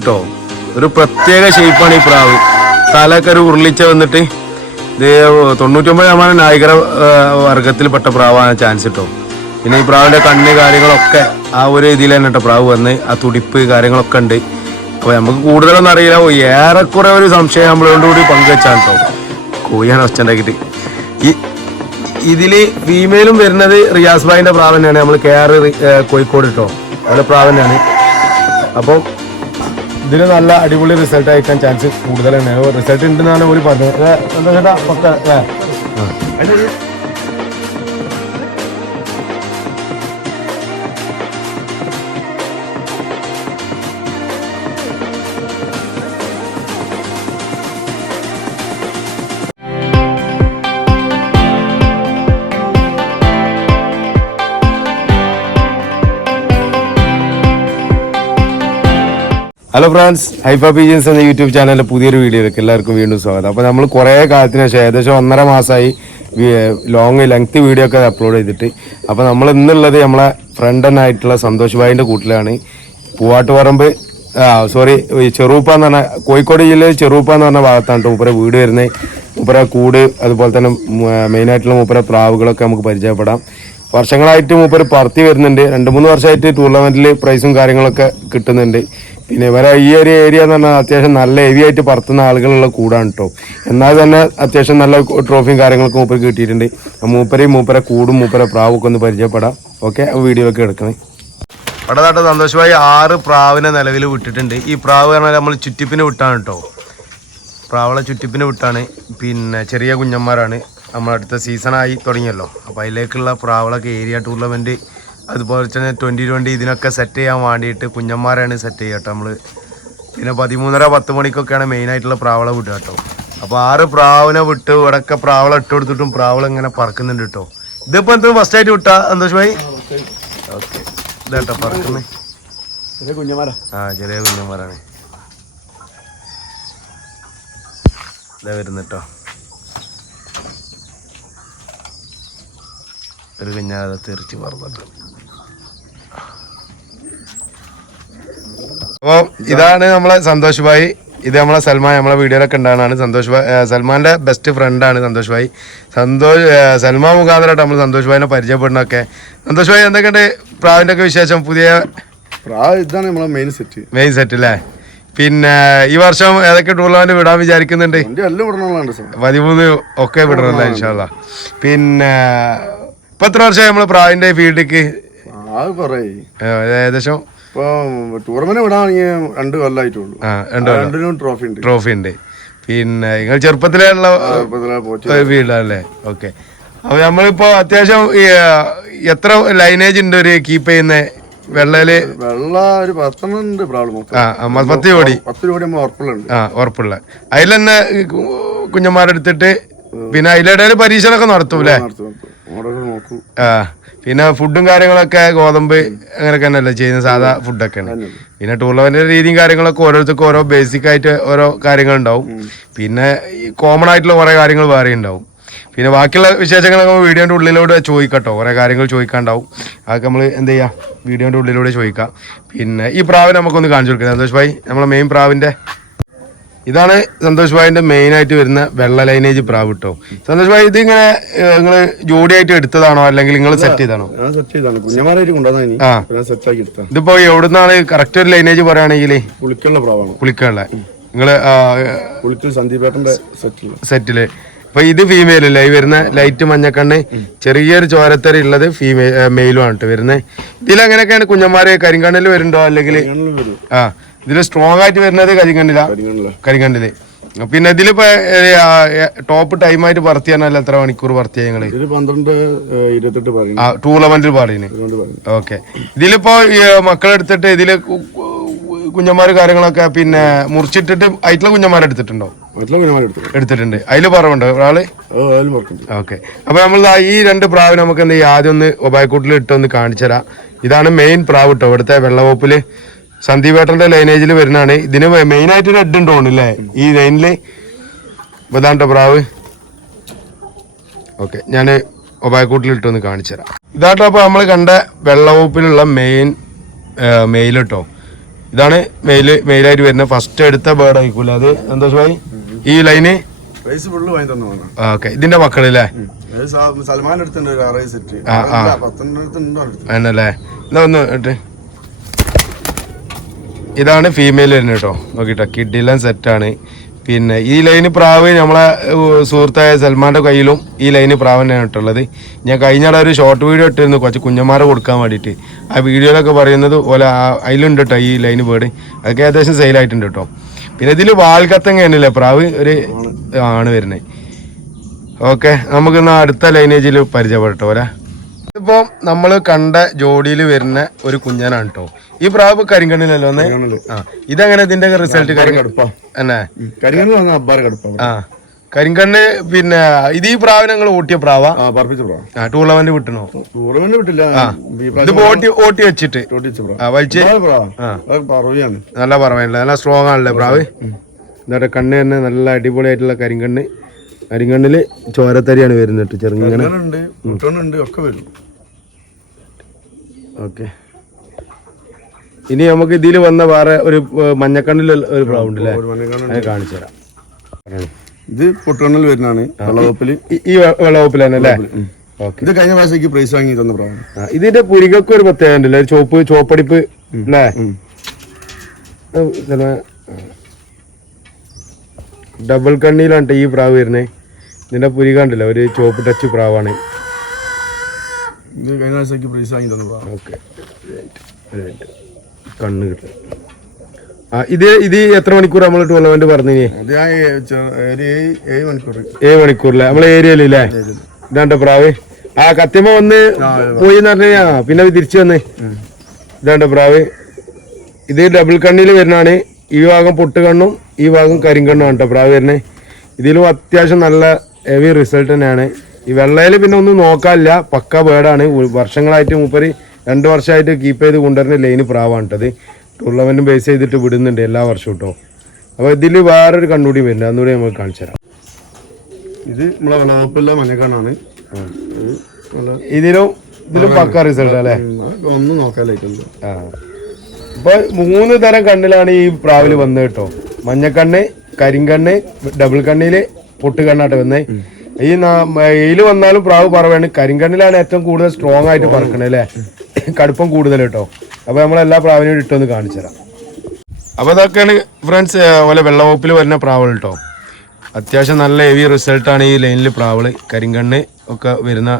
കേട്ടോ ഒരു പ്രത്യേക ഷേപ്പാണ് ഈ പ്രാവ്. തലയൊക്കെ ഒരു ഉരുളിച്ച വന്നിട്ട് ഇത് തൊണ്ണൂറ്റൊമ്പത് ശതമാനം നായികര വർഗത്തിൽപ്പെട്ട പ്രാവാണ് ചാൻസ് കിട്ടും പിന്നെ ഈ പ്രാവിന്റെ കണ്ണ് കാര്യങ്ങളൊക്കെ ആ ഒരു ഇതിൽ തന്നെ കേട്ടോ പ്രാവ് വന്ന് ആ തുടിപ്പ് കാര്യങ്ങളൊക്കെ ഉണ്ട്. അപ്പൊ നമുക്ക് കൂടുതലൊന്നും അറിയില്ല. ഏറെക്കുറെ ഒരു സംശയം നമ്മളോട് കൂടി പങ്കുവെച്ചാണ് കേട്ടോ കോഴിയാണ് ഒച്ച ഇതിൽ ഫീമെയിലും വരുന്നത് റിയാസ് ഭായിന്റെ പ്രാവ് തന്നെയാണ്. നമ്മൾ കെയർ കോഴിക്കോട് കേട്ടോ അവരുടെ പ്രാവ് തന്നെയാണ്. അപ്പോൾ ഇതിന് നല്ല അടിപൊളി റിസൾട്ട് അയക്കാൻ ചാൻസ് കൂടുതലാണ് റിസൾട്ട് ഉണ്ടെന്നാണ് ഒരു പറഞ്ഞത്. എന്താ ചേട്ടാ? പക്ക ഹലോ ഫ്രണ്ട്സ് ഹൈഫ പീജൻസ് എന്ന യൂട്യൂബ് ചാനലിന്റെ പുതിയൊരു വീഡിയോയിലേക്ക് എല്ലാവർക്കും വീണ്ടും സ്വാഗതം. അപ്പോൾ നമ്മൾ കുറേ കാലത്തിന് ശേഷം ഏകദേശം ഒന്നര മാസമായി ലോങ് ലെങ്ത് വീഡിയോ ഒക്കെ അപ്ലോഡ് ചെയ്തിട്ട്. അപ്പോൾ നമ്മൾ ഇന്നുള്ളത് നമ്മളെ ഫ്രണ്ടനായിട്ടുള്ള സന്തോഷ് ഭായിന്റെ കൂട്ടിലാണ്. പൂവാട്ടുപറമ്പ് സോറി ചെറുപ്പ എന്ന് പറഞ്ഞ കോഴിക്കോട് ജില്ലയിൽ ചെറുപ്പ എന്ന് പറഞ്ഞ ഭാഗത്താണ് കേട്ടോ വീട് വരുന്നത് മൂപ്പര കൂട് അതുപോലെ തന്നെ മെയിനായിട്ടുള്ള മൂപ്പര പ്രാവുകളൊക്കെ നമുക്ക് പരിചയപ്പെടാം. വർഷങ്ങളായിട്ട് മൂപ്പർ പറത്തി വരുന്നുണ്ട്. രണ്ട് മൂന്ന് വർഷമായിട്ട് ടൂർണമെന്റിൽ പ്രൈസും കാര്യങ്ങളൊക്കെ കിട്ടുന്നുണ്ട്. പിന്നെ ഇവരെ ഈ ഒരു ഏരിയ എന്ന് പറഞ്ഞാൽ അത്യാവശ്യം നല്ല ഹെവി ആയിട്ട് പറത്തുന്ന ആളുകളുള്ള കൂടാണ് കേട്ടോ എന്നാൽ തന്നെ അത്യാവശ്യം നല്ല ട്രോഫിയും കാര്യങ്ങളൊക്കെ മൂപ്പര് കിട്ടിയിട്ടുണ്ട്. മൂപ്പരെയും മൂപ്പരെ കൂടും മൂപ്പരെ പ്രാവൊക്കെ ഒന്ന് പരിചയപ്പെടാം. ഓക്കെ വീഡിയോ ഒക്കെ എടുക്കണേ. പടനാട്ട സന്തോഷമായി ആറ് പ്രാവിനെ നിലവിൽ വിട്ടിട്ടുണ്ട്. ഈ പ്രാവ് പറഞ്ഞാൽ നമ്മൾ ചുറ്റിപ്പിന് വിട്ടാണ് കേട്ടോ പ്രാവളെ ചുറ്റിപ്പിന് വിട്ടാണ്. പിന്നെ ചെറിയ കുഞ്ഞന്മാരാണ്. നമ്മൾ അടുത്ത സീസണായി തുടങ്ങിയല്ലോ. അപ്പോൾ അതിലേക്കുള്ള പ്രാവളൊക്കെ ഏരിയ ടൂർണമെന്റ് അതുപോലെ തന്നെ ട്വന്റി ട്വന്റി ഇതിനൊക്കെ സെറ്റ് ചെയ്യാൻ വേണ്ടിയിട്ട് കുഞ്ഞന്മാരാണ് സെറ്റ് ചെയ്യുക കേട്ടോ നമ്മൾ പിന്നെ പതിമൂന്നര പത്ത് മണിക്കൊക്കെയാണ് മെയിനായിട്ടുള്ള പ്രാവള വിടുക കേട്ടോ. അപ്പോൾ ആറ് പ്രാവിനെ വിട്ട് ഇവിടെയൊക്കെ പ്രാവള ഇട്ട് കൊടുത്തിട്ടും പ്രാവള ഇങ്ങനെ പറക്കുന്നുണ്ട് കേട്ടോ. ഇതിപ്പോൾ എന്ത് ഫസ്റ്റ് ആയിട്ട് വിട്ടാ സന്തോഷ് ഭായി? ഓക്കെ ഇതാട്ടോ പറക്കുന്നത് കുഞ്ഞമാരാ ആ ചെറിയ കുഞ്ഞന്മാരാണ്. ഇതാ വരുന്നിട്ടോ ഒരു കുഞ്ഞാതെ തെറിച്ച് പറന്നിട്ട്. അപ്പോൾ ഇതാണ് നമ്മളെ സന്തോഷ് ഭായി. ഇത് നമ്മളെ സൽമാൻ നമ്മളെ വീഡിയോയിലൊക്കെ ഉണ്ടാണ് സന്തോഷ് ഭായ് സൽമാന്റെ ബെസ്റ്റ് ഫ്രണ്ടാണ് സന്തോഷ് ഭായി. സന്തോഷ് സൽമാൻ മുഖാന്തരമായിട്ട് നമ്മൾ സന്തോഷ് ഭായിനെ പരിചയപ്പെടണൊക്കെ സന്തോഷ് ഭായി എന്തൊക്കെയുണ്ട് പ്രാവിന്റെ ഒക്കെ വിശേഷം? പുതിയ പ്രാവ് ഇതാണ് നമ്മളെ മെയിൻ സെറ്റ് മെയിൻ സെറ്റ് അല്ലേ പിന്നെ ഈ വർഷം ഏതൊക്കെ ടൂർണമെന്റ് വിടാൻ വിചാരിക്കുന്നുണ്ട്? പതിമൂന്ന് ഒക്കെ വിടണമല്ലോ ഇൻഷാല്ല പിന്നെ ഇപ്പൊ എത്ര വർഷമായി നമ്മൾ പ്രാവിന്റെ ഫീൽഡിക്ക് ഏകദേശം ഇപ്പൊ ടൂർണമെന്റ് വിടാണെങ്കിൽ രണ്ട് കൊല്ലായിട്ടുള്ളൂ. രണ്ടിനും ട്രോഫി ഉണ്ട്. ട്രോഫി ഉണ്ട്. പിന്നെ നിങ്ങൾ ചെറുപ്പത്തിലുള്ള ഫീൽഡല്ലേ ഓക്കെ. അപ്പൊ നമ്മളിപ്പോ അത്യാവശ്യം എത്ര ലൈനേജ് ഉണ്ട് ഒരു കീപ്പ് ചെയ്യുന്ന വെള്ളയിൽ? വെള്ള ഒരു പത്തെണ്ണം ഉണ്ട് ആ ആ, മ- പത്ത് കോടി. പത്ത് കോടി ഉറപ്പുള്ളുണ്ട് ആ ഉറപ്പുള്ള. അതിൽ തന്നെ കുഞ്ഞന്മാരെടുത്തിട്ട് പിന്നെ അതിലിടയിൽ പരീക്ഷണമൊക്കെ നടത്തൂലേ നടത്തും നടത്തും. അങ്ങോട്ടൊക്കെ ആ. പിന്നെ ഫുഡും കാര്യങ്ങളൊക്കെ ഗോതമ്പ് അങ്ങനെയൊക്കെ തന്നെയല്ലേ ചെയ്യുന്ന സാധാ ഫുഡൊക്കെയാണ്. പിന്നെ ടൂർണമെന്റ് രീതിയും കാര്യങ്ങളൊക്കെ ഓരോരുത്തർക്കും ഓരോ ബേസിക് ആയിട്ട് ഓരോ കാര്യങ്ങൾ ഉണ്ടാവും പിന്നെ കോമൺ ആയിട്ടുള്ള കുറേ കാര്യങ്ങൾ വേറെ ഉണ്ടാവും. പിന്നെ ബാക്കിയുള്ള വിശേഷങ്ങളൊക്കെ വീഡിയോന്റെ ഉള്ളിലൂടെ ചോദിക്കട്ടോ കുറെ കാര്യങ്ങൾ ചോദിക്കാണ്ടാവും. അതൊക്കെ നമ്മൾ എന്ത് ചെയ്യാം? വീഡിയോന്റെ ഉള്ളിലൂടെ ചോദിക്കാം. പിന്നെ ഈ പ്രാവിനെ നമുക്കൊന്ന് കാണിച്ചു കൊടുക്കാം. സന്തോഷ് ഭായി നമ്മളെ മെയിൻ പ്രാവിന്റെ ഇതാണ് സന്തോഷ് ഭായിന്റെ മെയിൻ ആയിട്ട് വരുന്ന വെള്ള ലൈനേജ് പ്രാവ് കേട്ടോ സന്തോഷ് ഭായി ഇതിങ്ങനെ നിങ്ങൾ ജോഡിയായിട്ട് എടുത്തതാണോ? അല്ലെങ്കിൽ നിങ്ങൾ സെറ്റ് ചെയ്താണോ? സെറ്റ് ചെയ്താണ്. ഇതിപ്പോ എവിടുന്നാണ് കറക്റ്റ് ഒരു ലൈനേജ് പറയുകയാണെങ്കിൽ പുളിക്കുള്ള പ്രാവാണ്. നിങ്ങൾ സന്ദീപേട്ടന്റെ സെറ്റിൽ. സെറ്റിൽ. ഇപ്പൊ ഇത് ഫീമെയിൽ അല്ലേ? ഈ വരുന്ന ലൈറ്റ് മഞ്ഞക്കണ്ണ്. ചെറിയൊരു ചോരത്തര ഉള്ളത് ഫീമെയിൽ മെയിലും ആണ് ട്ടോ അങ്ങനെയൊക്കെയാണ് കുഞ്ഞന്മാര് കരിങ്കണ്ണിൽ വരുന്നുണ്ടോ? അല്ലെങ്കിൽ ആ. ഇതിൽ സ്ട്രോങ് ആയിട്ട് വരുന്നത് കരിങ്കണ്ണില. കരിങ്കണ്ണിൽ. കരിങ്കണ്ടിൽ പിന്നെ ഇതിലിപ്പോ ടോപ്പ് ടൈമായിട്ട് പറത്തി പറഞ്ഞാൽ എത്ര മണിക്കൂർ പറത്തിയ ഞങ്ങൾ പന്ത്രണ്ട് ഇരുപത്തെട്ട് ടൂർണമെന്റിൽ ഓക്കെ ഇതിലിപ്പോ മക്കളെടുത്തിട്ട് ഇതിൽ കുഞ്ഞന്മാര് കാര്യങ്ങളൊക്കെ പിന്നെ മുറിച്ചിട്ടിട്ട് ആയിട്ടുള്ള കുഞ്ഞന്മാരെ എടുത്തിട്ടുണ്ടോ? അതിൽ പറവുണ്ട് ഒരാൾ? ഓക്കെ അപ്പൊ നമ്മൾ ഈ രണ്ട് പ്രാവ് നമുക്ക് എന്ത് ആദ്യം ഒന്ന് ഒബായക്കൂട്ടിൽ ഇട്ടൊന്ന് കാണിച്ചു തരാം ഇതാണ് മെയിൻ പ്രാവ് കേട്ടോ ഇവിടുത്തെ വെള്ളവോപ്പിൽ സന്ദീപേട്ടന്റെ ലൈനേജിൽ വരുന്നതാണ്. ഇതിന് മെയിൻ ആയിട്ട് റെഡ് ഉണ്ട് തോന്നുന്നില്ലേ ഈ ലൈനിൽ ഇതാണ്ടോ പ്രാവ്? ഓക്കെ ഞാൻ ഒബായക്കൂട്ടിൽ ഇട്ടൊന്ന് കാണിച്ചു തരാം. ഇതാട്ടോ അപ്പൊ നമ്മൾ കണ്ട വെള്ളവകുപ്പിലുള്ള മെയിൻ മെയിൽ കേട്ടോ ഇതാണ് മെയിൽ മെയിലായിട്ട് വരുന്നത്. ഫസ്റ്റ് എടുത്ത ബേർഡ് ആയിക്കൂല അത്? സന്തോഷ് ഭായി ഈ ലൈന് ഓക്കെ ഇതിന്റെ മക്കളില്ലേ സൽമാൻ എടുത്തിട്ടുണ്ട് ഒരു അറേ സെറ്റ് ആ, ആ. പത്തെണ്ണം അടുത്തുണ്ടോ അടുത്ത് എന്നല്ലേ എന്നാ ഒന്ന് ഇട്ട് ഇതാണ് ഫീമെയിൽ വരുന്നത് കേട്ടോ നോക്കിട്ടോ കിഡിലൻ സെറ്റാണ് പിന്നെ ഈ ലൈന് പ്രാവ് നമ്മളെ സുഹൃത്തായ സൽമാന്റെ കയ്യിലും ഈ ലൈന് പ്രാവ് തന്നെയാണ് ഇട്ടുള്ളത്. ഞാൻ കഴിഞ്ഞ ഒരു ഷോർട്ട് വീഡിയോ ഇട്ടിരുന്നു കുറച്ച് കുഞ്ഞന്മാരെ കൊടുക്കാൻ വേണ്ടിയിട്ട്. ആ വീഡിയോയിലൊക്കെ പറയുന്നത് പോലെ ആ- അതിലുണ്ട് കേട്ടോ ഈ ലൈന് ബേർഡ് അതൊക്കെ ഏകദേശം സെയിലായിട്ടുണ്ട് കേട്ടോ പിന്നെ ഇതിൽ വാൽക്കത്തങ്ങനെയല്ലേ പ്രാവ് ഒരു ആണ്. വരുന്നത്. ഓക്കെ നമുക്ക് ഇന്ന് അടുത്ത ലൈനേജിൽ പരിചയപ്പെട്ടോ പോലെ. ഇപ്പോ നമ്മൾ കണ്ട ജോഡിയിൽ വരുന്ന ഒരു കുഞ്ഞനാണ് കേട്ടോ ഈ പ്രാവ് കരിങ്കണ്ണിലല്ലോ ഒന്ന് ആ ഇതെങ്ങനെ ഇതിന്റെ റിസൾട്ട് കടുപ്പാ. തന്നെ കരിങ്കണ്ണിൽ വന്ന അബ്ബാർ കടുപ്പാ. ആ കരിങ്കണ്ണ് പിന്നെ ഇത് ഈ നിങ്ങൾ ഓട്ടിയ പ്രാവ? ടൂർണമെന്റ് വിട്ടണോ? ടൂർണമെന്റ് വിട്ടില്ല. ഓട്ടി ഓട്ടി വെച്ചിട്ട് വലിച്ച് നല്ല പറവല്ല നല്ല സ്ട്രോങ് ആണല്ലേ പ്രാവ്? എന്നിട്ട് കണ്ണ് തന്നെ നല്ല അടിപൊളിയായിട്ടുള്ള കരിങ്കണ്ണ്. കരിങ്കണ്ണിൽ ചോരത്തരിയാണ് വരുന്നത് ചെറുങ്ങനെ. ഉണ്ട് ഒക്കെ വരും. ഓക്കെ. ഇനി നമുക്ക് ഇതിൽ വന്ന വേറെ ഒരു മഞ്ഞക്കണ്ണിൽ ഒരു പ്രാവ് അത് കാണിച്ചു തരാം. ഇത് പൊട്ടുകണ്ണിൽ വരുന്നതാണ് വെള്ളവപ്പിൽ. ഈ- വെള്ളവപ്പിൽ തന്നെ അല്ലേ? ഇത് കഴിഞ്ഞ പ്രാവശ്യം പ്രൈസ് വാങ്ങി തന്ന ബ്രൗണ്ട് ഇതിന്റെ പുരികൾക്ക് ഒരു പ്രത്യേകത ഉണ്ടല്ലേ ചോപ്പ് ചോപ്പടിപ്പ് അല്ലേ. ഡബിൾ കണ്ണിയിലാണ് ഈ പ്രാവ് വരുന്നത്. ഇതിന്റെ പുരി കണ്ടില്ല? ഒരു ചോപ്പ് ടച്ച് പ്രാവാണ്. ഇത് കഴിഞ്ഞ പ്രൈസ് വാങ്ങി തന്ന പ്രാവാണ് ഓക്കെ കണ്ണ് കിട്ടും. ആ ഇത് ഇത് എത്ര മണിക്കൂർ നമ്മൾ ടൂർണമെന്റ് പറഞ്ഞു അത് ഞാൻ ഏഴ് മണിക്കൂർ. ഏഴ് മണിക്കൂറിലെ. നമ്മളെ ഏരിയയിലല്ലേ ഇതാണ്ട പ്രാവ്? ആ കത്തിമ വന്ന് പോയി എന്ന് പറഞ്ഞു പിന്നെ തിരിച്ചു വന്ന്. ഇതാണ്ട പ്രാവ്? ഇത് ഡബിൾ കണ്ണിൽ വരുന്നതാണ് ഈ ഭാഗം പൊട്ട് കണ്ണും ഈ ഭാഗം കരിങ്കണ്ണും കേട്ടോ പ്രാവ് വരുന്നത് ഇതിലും അത്യാവശ്യം നല്ല ഹെവി റിസൾട്ട് തന്നെയാണ്. ഈ വെള്ളയിൽ പിന്നെ ഒന്നും നോക്കാനില്ല. പക്ക വേടാണ് വർഷങ്ങളായിട്ട് മൂപ്പര് രണ്ട് വർഷമായിട്ട് കീപ്പ് ചെയ്ത് കൊണ്ടുവരുന്ന ലൈന് പ്രാവാണ് കേട്ടത് ടൂർണമെന്റും ബേസ് ചെയ്തിട്ട് വിടുന്നുണ്ട് എല്ലാ വർഷവും കേട്ടോ അപ്പോൾ ഇതിൽ വേറൊരു കണ്ണൂടി വരുന്നുണ്ട്. അന്നുകൂടി നമുക്ക് കാണിച്ചു തരാം. ഇത് നമ്മളെ വനാപ്പിലെ മഞ്ഞക്കാണാണ്. ഇതിലും ഇതിലും പക്ക റിസൾട്ട് അല്ലേ? ഒന്നും നോക്കാനായിട്ടുണ്ട്. ആ. ഇപ്പൊ മൂന്ന് തരം കണ്ണിലാണ് ഈ പ്രാവിൽ വന്നത് കേട്ടോ മഞ്ഞക്കണ്ണ് കരിങ്കണ്ണ് ഡബിൾ കണ്ണിൽ പൊട്ടുകണ്ണാട്ട് വന്നേ. ഈ മെയിൽ വന്നാലും പ്രാവ് പറവാണ്. കരിങ്കണ്ണിലാണ് ഏറ്റവും കൂടുതൽ സ്ട്രോങ് ആയിട്ട് പറക്കണത് അല്ലേ? കടുപ്പം കൂടുതൽ കേട്ടോ. അപ്പൊ നമ്മൾ എല്ലാ ഇട്ടൊന്ന് കാണിച്ചു തരാം. അപ്പൊ ഇതൊക്കെയാണ് ഫ്രണ്ട്സ് പോലെ വെള്ളവോപ്പിൽ വരുന്ന പ്രാവുകൾ കേട്ടോ അത്യാവശ്യം നല്ല ഹെവി റിസൾട്ടാണ് ഈ ലൈനിൽ പ്രാവൾ കരിങ്കണ്ണ് ഒക്കെ വരുന്ന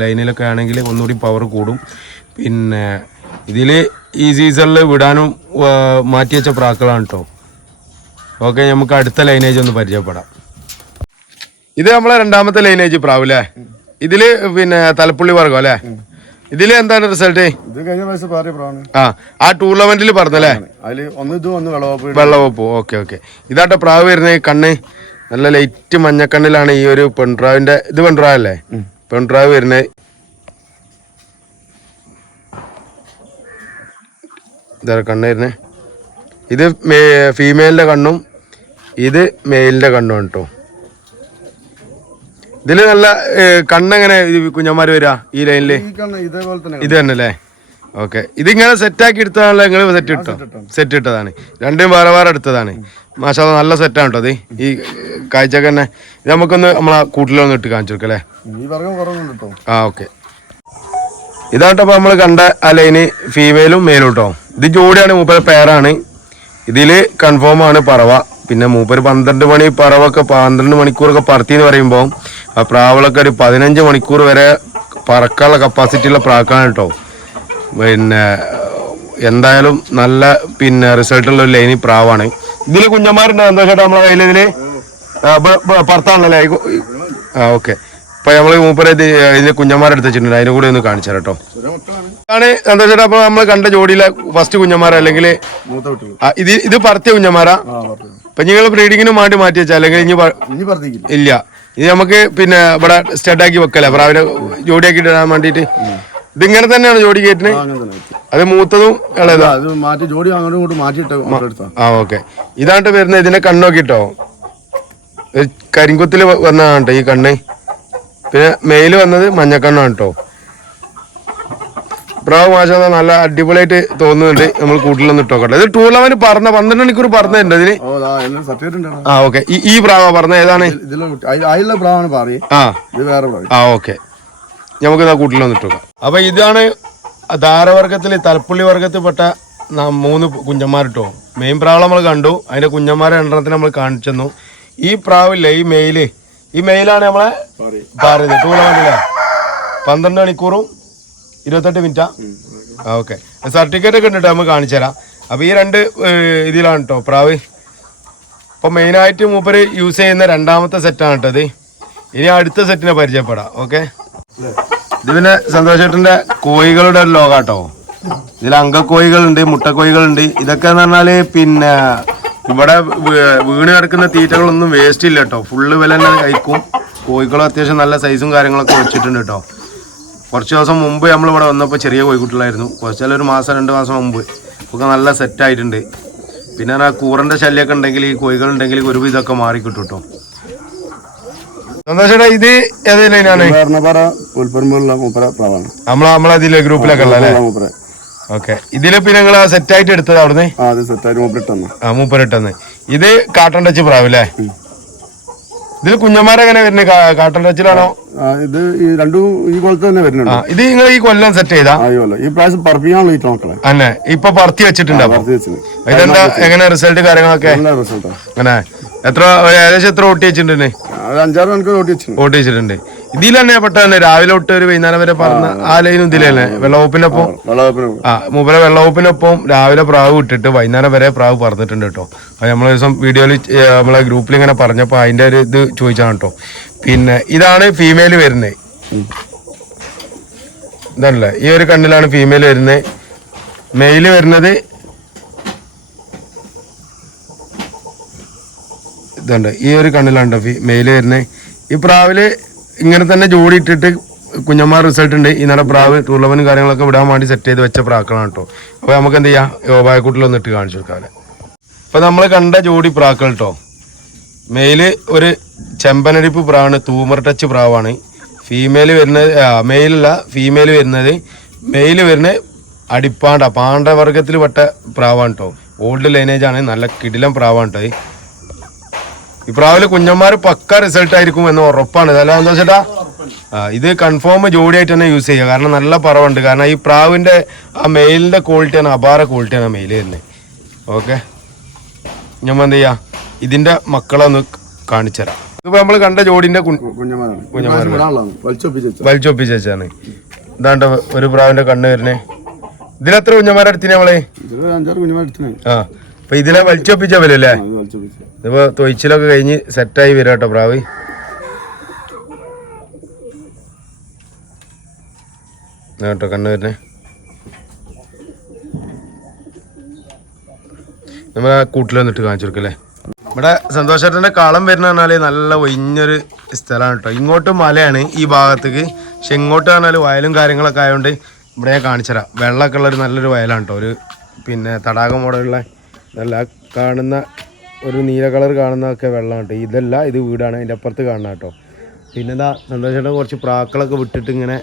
ലൈനിലൊക്കെ ആണെങ്കിൽ ഒന്നുകൂടി പവർ കൂടും. പിന്നെ ഇതിൽ ഈ സീസണിൽ വിടാനും മാറ്റി വെച്ച പ്രാക്കളാണ് കേട്ടോ ഓക്കെ നമുക്ക് അടുത്ത ലൈനേജ് ഒന്ന് പരിചയപ്പെടാം. ഇത് നമ്മളെ രണ്ടാമത്തെ ലൈനേജ് പ്രാവ് അല്ലേ ഇതിൽ പിന്നെ തലപ്പുള്ളി വർഗം അല്ലേ? ഇതിൽ എന്താണ് റിസൾട്ട് ഇത് കഴിഞ്ഞ പ്രാവശ്യം പാറിയ പ്രാവാണ്. ആ ആ ടൂർണമെന്റിൽ പറഞ്ഞല്ലേ? അതിൽ ഒന്ന് ഇത് ഒന്ന് വെള്ളവപ്പ് വെള്ളവപ്പ് ഓക്കെ ഓക്കെ. ഇതാട്ടെ പ്രാവ് വരുന്നത് കണ്ണ്. നല്ല ലൈറ്റ് മഞ്ഞക്കണ്ണിലാണ് ഈ ഒരു പെൺട്രാവിന്റെ ഇത് പെൺട്രാവല്ലേ പെൺട്രാവ് വരുന്നത്. ഇതാ കണ്ണ് വരുന്നത് ഇത് ഫീമെയിലിന്റെ കണ്ണും ഇത് മെയിലിന്റെ കണ്ണും കേട്ടോ ഇതിൽ നല്ല കണ്ണെങ്ങനെ കുഞ്ഞന്മാര് വരാ ഈ ലൈനിൽ? ഇത് തന്നെ അല്ലേ ഓക്കെ. ഇതിങ്ങനെ സെറ്റാക്കി എടുത്തതാണല്ലോ നിങ്ങൾ സെറ്റ് ഇട്ടോ? സെറ്റ് ഇട്ടതാണ്. രണ്ടും വേറെ വേറെ എടുത്തതാണ്. മാഷാ നല്ല സെറ്റാണ് കേട്ടോ അത് ഈ കാഴ്ചക്ക് തന്നെ ഇത് നമുക്കൊന്ന് നമ്മളെ കൂട്ടിലൊന്ന് ഇട്ട് കാണിച്ചു കൊടുക്കല്ലേ? ആ ഓക്കെ. ഇതാട്ടോ ഇപ്പൊ നമ്മൾ കണ്ട ആ ലൈന് ഫീമെയിലും മെയിലും കേട്ടോ ഇത് ജോഡിയാണ് മൂപ്പര് പേരാണ്. ഇതിൽ കൺഫേം ആണ് പറവ. പിന്നെ മൂപ്പര് പന്ത്രണ്ട് മണി പറവൊക്കെ പന്ത്രണ്ട് മണിക്കൂറൊക്കെ പറത്തി എന്ന് പറയുമ്പോൾ ആ പ്രാവളൊക്കെ ഒരു പതിനഞ്ച് മണിക്കൂർ വരെ പറക്കാനുള്ള കപ്പാസിറ്റിയുള്ള പ്രാക്കാണ് കേട്ടോ. പിന്നെ എന്തായാലും നല്ല പിന്നെ റിസൾട്ടുള്ള ഒരു ലൈനി പ്രാവാണ്. ഇതിൽ കുഞ്ഞന്മാരുണ്ട് എന്താ ചേട്ടാ നമ്മളെ കയ്യിൽ ഇതിൽ പറത്താണല്ലേ ആ ഓക്കെ ഇപ്പൊ നമ്മൾ മൂപ്പര് ഇത് ഇതിന് കുഞ്ഞന്മാരെടുത്ത് വെച്ചിട്ടുണ്ട്. അതിനെ കൂടി ഒന്ന് കാണിച്ചു കേട്ടോ. ആണ് എന്താ ചേട്ടാ അപ്പൊ നമ്മൾ കണ്ട ജോഡിയിലെ ഫസ്റ്റ് കുഞ്ഞന്മാര അല്ലെങ്കിൽ ഇത് ഇത് പറത്തിയ കുഞ്ഞന്മാരാ അപ്പൊ നിങ്ങൾ ബ്രീഡിങ്ങിന് വേണ്ടി മാറ്റി വെച്ചാ? അല്ലെങ്കിൽ ഇനി ഇല്ല. ഇത് നമുക്ക് പിന്നെ ഇവിടെ സ്റ്റഡാക്കി വെക്കല്ലേ? പ്രാവിനെ ജോഡിയാക്കി ഇടാൻ വേണ്ടിയിട്ട്. ഇതിങ്ങനെ തന്നെയാണ് ജോഡി വെച്ചു. അത് മൂത്തതും ഇളയതും? അത് മാറ്റി ജോഡി അങ്ങോട്ടും ഇങ്ങോട്ടും മാറ്റിയിട്ട് ആ ഓക്കെ. ഇതാണ്ട് വരുന്നത് ഇതിന്റെ കണ്ണോക്കിട്ടോ കരിങ്കുത്തിൽ വന്നതാണ് കേട്ടോ ഈ കണ്ണ്. പിന്നെ മെയിൽ വന്നത് മഞ്ഞക്കണ്ണാണ് കേട്ടോ പ്രാവ് മാഷാ നല്ല അടിപൊളിയായിട്ട് തോന്നുന്നുണ്ട്. നമ്മൾ കൂട്ടിലൊന്ന് ഇട്ടോക്കട്ടെ ഇത് ടൂർണമെന്റ് പറഞ്ഞ പന്ത്രണ്ട് മണിക്കൂർ പറഞ്ഞിട്ടുണ്ട് ഇതിന്? ആ ഓക്കെ. ഈ പ്രാവ പറഞ്ഞ ഏതാണ്? ആ. ആ ഓക്കെ. നമുക്ക് ഇതാ കൂട്ടിലൊന്ന് ഇട്ടോക്കാം. അപ്പൊ ഇതാണ് ധാരവർഗത്തിൽ തലപ്പുള്ളി വർഗത്തിൽപ്പെട്ട മൂന്ന് മൂന്ന് കുഞ്ഞന്മാരിട്ടോ മെയിൻ പ്രാവ് നമ്മൾ കണ്ടു. അതിന്റെ കുഞ്ഞന്മാരെ എണ്ണത്തിന് നമ്മൾ കാണിച്ചു തന്നു. ഈ പ്രാവില്ലേ ഈ മെയിൽ ഈ മെയിലാണ് നമ്മളെ പറയും പറയുന്നത് ടൂർണമെന്റിലെ പന്ത്രണ്ട് മണിക്കൂറും ഇരുപത്തെട്ട് മിനിറ്റാ? ഓക്കെ. സർട്ടിഫിക്കറ്റ് ഒക്കെ ഉണ്ട് നമുക്ക് കാണിച്ചു തരാം. അപ്പൊ ഈ രണ്ട് ഇതിലാണ് കേട്ടോ പ്രാവ്. ഇപ്പൊ മെയിനായിട്ട് മൂപ്പര് യൂസ് ചെയ്യുന്ന രണ്ടാമത്തെ സെറ്റാണ് കേട്ടത് ഇനി അടുത്ത സെറ്റിനെ പരിചയപ്പെടാം ഓക്കെ? ഇത് പിന്നെ സന്തോഷേട്ടന്റെ കോഴികളുടെ ഒരു ലോകാട്ടോ ഇതിൽ അങ്കക്കോഴികളുണ്ട് മുട്ടക്കോഴികളുണ്ട്. ഇതൊക്കെ എന്ന് പറഞ്ഞാൽ പിന്നെ ഇവിടെ വീണ് കിടക്കുന്ന തീറ്റകളൊന്നും വേസ്റ്റ് ഇല്ല കേട്ടോ ഫുള്ള് വില തന്നെ കഴിക്കും. കോഴികളും അത്യാവശ്യം നല്ല സൈസും കാര്യങ്ങളൊക്കെ വെച്ചിട്ടുണ്ട് കേട്ടോ കുറച്ച് ദിവസം മുമ്പ് നമ്മൾ ഇവിടെ വന്നപ്പോൾ ചെറിയ കോഴിക്കുട്ടികളായിരുന്നു. കുറച്ചാൽ ഒരു മാസം രണ്ട് മാസം മുമ്പ്. ഒക്കെ നല്ല സെറ്റായിട്ടുണ്ട് പിന്നെ ആ കൂറിന്റെ ശല്യമൊക്കെ ഉണ്ടെങ്കിൽ ഈ കോഴികളുണ്ടെങ്കിൽ ഒരു ഇതൊക്കെ മാറി കിട്ടും കേട്ടോ സന്തോഷേട്ടാ ഇത് മൂപ്പര പ്രാവാണ്. നമ്മളെ നമ്മളതിലെ ഗ്രൂപ്പിലൊക്കെ ഉള്ള അല്ലേ മൂപ്പര. ഓക്കെ ഇതിൽ പിന്നെ നിങ്ങൾ സെറ്റ് ആയിട്ട് എടുത്തത് അവിടുന്ന്? മൂപ്പരിട്ടെന്ന് ഇത് കാട്ടൻ ടച്ച് പ്രാവില്ലേ ഇതിൽ കുഞ്ഞന്മാരെങ്ങനെ വരുന്നത് കാട്ടൻ ടച്ചിലാണോ? ആ ഇത് ഈ രണ്ടും ഈ കൊല്ലത്ത് തന്നെ വരുന്നുണ്ട്. ഇത് നിങ്ങൾ ഈ കൊല്ലം സെറ്റ് ചെയ്താ? ഈ പ്രാവശ്യം പറപ്പിക്കാനുള്ള ഈ മക്കളെ അല്ലെ? ഇപ്പൊ പറത്തി വെച്ചിട്ടുണ്ട്? ഇതെന്താ എങ്ങനെ റിസൾട്ട് കാര്യങ്ങളൊക്കെ? അങ്ങനെ. എത്ര ഏകദേശം എത്ര ഓട്ടി വെച്ചിട്ടുണ്ട് അഞ്ചാറ് മണിക്കൂർ ഓട്ടി വെച്ചിട്ടുണ്ട് ഓട്ടി വെച്ചിട്ടുണ്ട്. ഇതിൽ തന്നെ പെട്ടെന്ന് രാവിലെ തൊട്ട് ഒരു വൈകുന്നേരം വരെ പറഞ്ഞ ആ. ലൈനും ഇതിലല്ലേ തന്നെ വെള്ളവെപ്പിന് ആ മൂപ്പര വെള്ളവൂപ്പിനൊപ്പം രാവിലെ പ്രാവ് ഇട്ടിട്ട് വൈകുന്നേരം വരെ പ്രാവ് പറഞ്ഞിട്ടുണ്ട് കേട്ടോ. അത് നമ്മളെ ദിവസം വീഡിയോയിൽ നമ്മളെ ഗ്രൂപ്പിൽ ഇങ്ങനെ പറഞ്ഞപ്പോൾ അതിന്റെ ഒരു ഇത് ചോദിച്ചാണ് കേട്ടോ. പിന്നെ ഇതാണ് ഫീമെയിൽ വരുന്നത് ഇതല്ലേ? ഈ ഒരു കണ്ണിലാണ് ഫീമെയിൽ വരുന്നത് മെയിൽ വരുന്നത് ഇതുണ്ട്. ഈ ഒരു കണ്ണിലാണ് മെയിൽ വരുന്നത് ഈ പ്രാവിൽ ഇങ്ങനെ തന്നെ ജോഡി ഇട്ടിട്ട് കുഞ്ഞന്മാർ റിസൾട്ട് ഉണ്ട്. ഇന്നലെ പ്രാവ് ടൂർണമെന്റും കാര്യങ്ങളൊക്കെ വിടാൻ വേണ്ടി സെറ്റ് ചെയ്ത് വെച്ച പ്രാക്കളാണ് കേട്ടോ അപ്പോൾ നമുക്ക് എന്ത് ചെയ്യാം? യോബായക്കൂട്ടിൽ ഇട്ട് കാണിച്ചു കൊടുക്കാം അപ്പോൾ നമ്മൾ കണ്ട ജോഡി പ്രാക്കൾ കേട്ടോ മെയിൽ ഒരു ചെമ്പനടിപ്പ് പ്രാവാണ് തൂമർ ടച്ച് പ്രാവാണ്. ഫീമെയിൽ വരുന്നത് മെയിലല്ല ഫീമെയിൽ വരുന്നത് മെയിൽ വരുന്ന അടിപ്പാണ്ട പാണ്ഡവർഗത്തിൽ പെട്ട പ്രാവാണ് കേട്ടോ ഓൾഡ് ലൈനേജ് ആണ് നല്ല കിടിലം പ്രാവാണ് കേട്ടോ ഇത്. കുഞ്ഞന്മാര് പ്രാവിൽ കുഞ്ഞന്മാർ പക്ക റിസൾട്ട് ആയിരിക്കും എന്ന് ഉറപ്പാണ്. അല്ല എന്താ ചേട്ടാ? ഇത് കൺഫേം ജോഡിയായിട്ട് തന്നെ യൂസ് ചെയ്യുക. കാരണം നല്ല പറവുണ്ട്. കാരണം ഈ പ്രാവിന്റെ ആ മെയിലിന്റെ ക്വാളിറ്റിയാണ് അപാര ക്വാളിറ്റിയാണ് മെയിൽ തന്നെ ഓക്കെ ഞമ്മ എന്ത് ചെയ്യാ ഇതിന്റെ മക്കളെ ഒന്ന് കാണിച്ചു തരാം ഇതിപ്പോ നമ്മൾ കണ്ട ജോഡിന്റെ വലിച്ചൊപ്പിച്ചാണ് വലിച്ചൊപ്പിച്ച് വെച്ചാണ് ഇതാണ്ട് ഒരു പ്രാവിന്റെ കണ്ണ് വരുന്നേ? ഇതിലെത്ര കുഞ്ഞന്മാരെ എടുത്തിനെ നമ്മളെ? ആ. അപ്പൊ ഇതിലെ വലിച്ചൊപ്പിച്ച വലിച്ചൊപ്പിച്ച്. ഇതിപ്പോ തൊയ്ച്ചിലൊക്കെ കഴിഞ്ഞ് സെറ്റായി വരാം കേട്ടോ പ്രാവ്. കേട്ടോ കണ്ണു വരുന്നേ. നമ്മളെ കൂട്ടിൽ വന്നിട്ട് കാണിച്ചു കൊടുക്കല്ലേ? ഇവിടെ സന്തോഷേട്ടന്റെ കളം വരുന്ന പറഞ്ഞാൽ നല്ല ഒഴിഞ്ഞൊരു സ്ഥലമാണ് കേട്ടോ ഇങ്ങോട്ട് മലയാണ് ഈ ഭാഗത്തേക്ക്. പക്ഷെ ഇങ്ങോട്ട് പറഞ്ഞാൽ വയലും കാര്യങ്ങളൊക്കെ ആയതുകൊണ്ട് ഇവിടെ ഞാൻ കാണിച്ചുതരാം വെള്ളമൊക്കെ ഉള്ളൊരു നല്ലൊരു വയലാണ് കേട്ടോ ഒരു പിന്നെ തടാകം മോഡലുള്ള നല്ല കാണുന്ന ഒരു നീല കളർ കാണുന്നതൊക്കെ വെള്ളമാണ് ഇതല്ല ഇത് വീടാണ്. അതിന്റെ അപ്പുറത്ത് കാണുന്ന കേട്ടോ. പിന്നെ എന്താ സന്തോഷമായിട്ട് കുറച്ച് പ്രാക്കളൊക്കെ വിട്ടിട്ട് ഇങ്ങനെ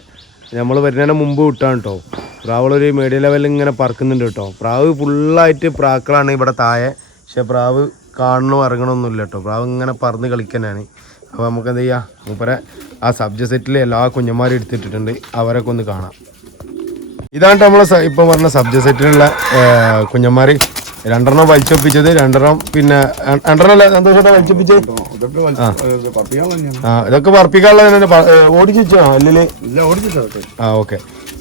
നമ്മൾ വരുന്നതിന് മുമ്പ് വിട്ടാണ് കേട്ടോ. പ്രാവുകളൊരു മീഡിയം ലെവലിൽ ഇങ്ങനെ പറക്കുന്നുണ്ട് കേട്ടോ. പ്രാവ് ഫുള്ളായിട്ട് പ്രാക്കളാണ് ഇവിടെ താഴെ. പക്ഷെ പ്രാവ് കാണണോ ഇറങ്ങണമൊന്നുമില്ല കേട്ടോ. പ്രാവ് ഇങ്ങനെ പറന്ന് കളിക്കാനാണ് അപ്പോൾ നമുക്ക് എന്ത് ചെയ്യാം? മൂപ്പരെ ആ സബ്ജ സെറ്റിൽ എല്ലാ കുഞ്ഞന്മാരും എടുത്തിട്ടിട്ടുണ്ട്. അവരൊക്കെ ഒന്ന് കാണാം. ഇതാണ് നമ്മളെ സ- ഇപ്പം പറഞ്ഞ സബ്ജ സെറ്റിലുള്ള കുഞ്ഞന്മാർ രണ്ടെണ്ണം വലിച്ചൊപ്പിച്ചത് രണ്ടെണ്ണം പിന്നെ രണ്ടെണ്ണം അല്ല സന്തോഷത്തെ വലിച്ചൊപ്പിച്ചത്. ആ. ഇതൊക്കെ പറപ്പിക്കാനുള്ള ഓടിച്ചു വെച്ചോ അല്ലെ ആ ഓക്കെ.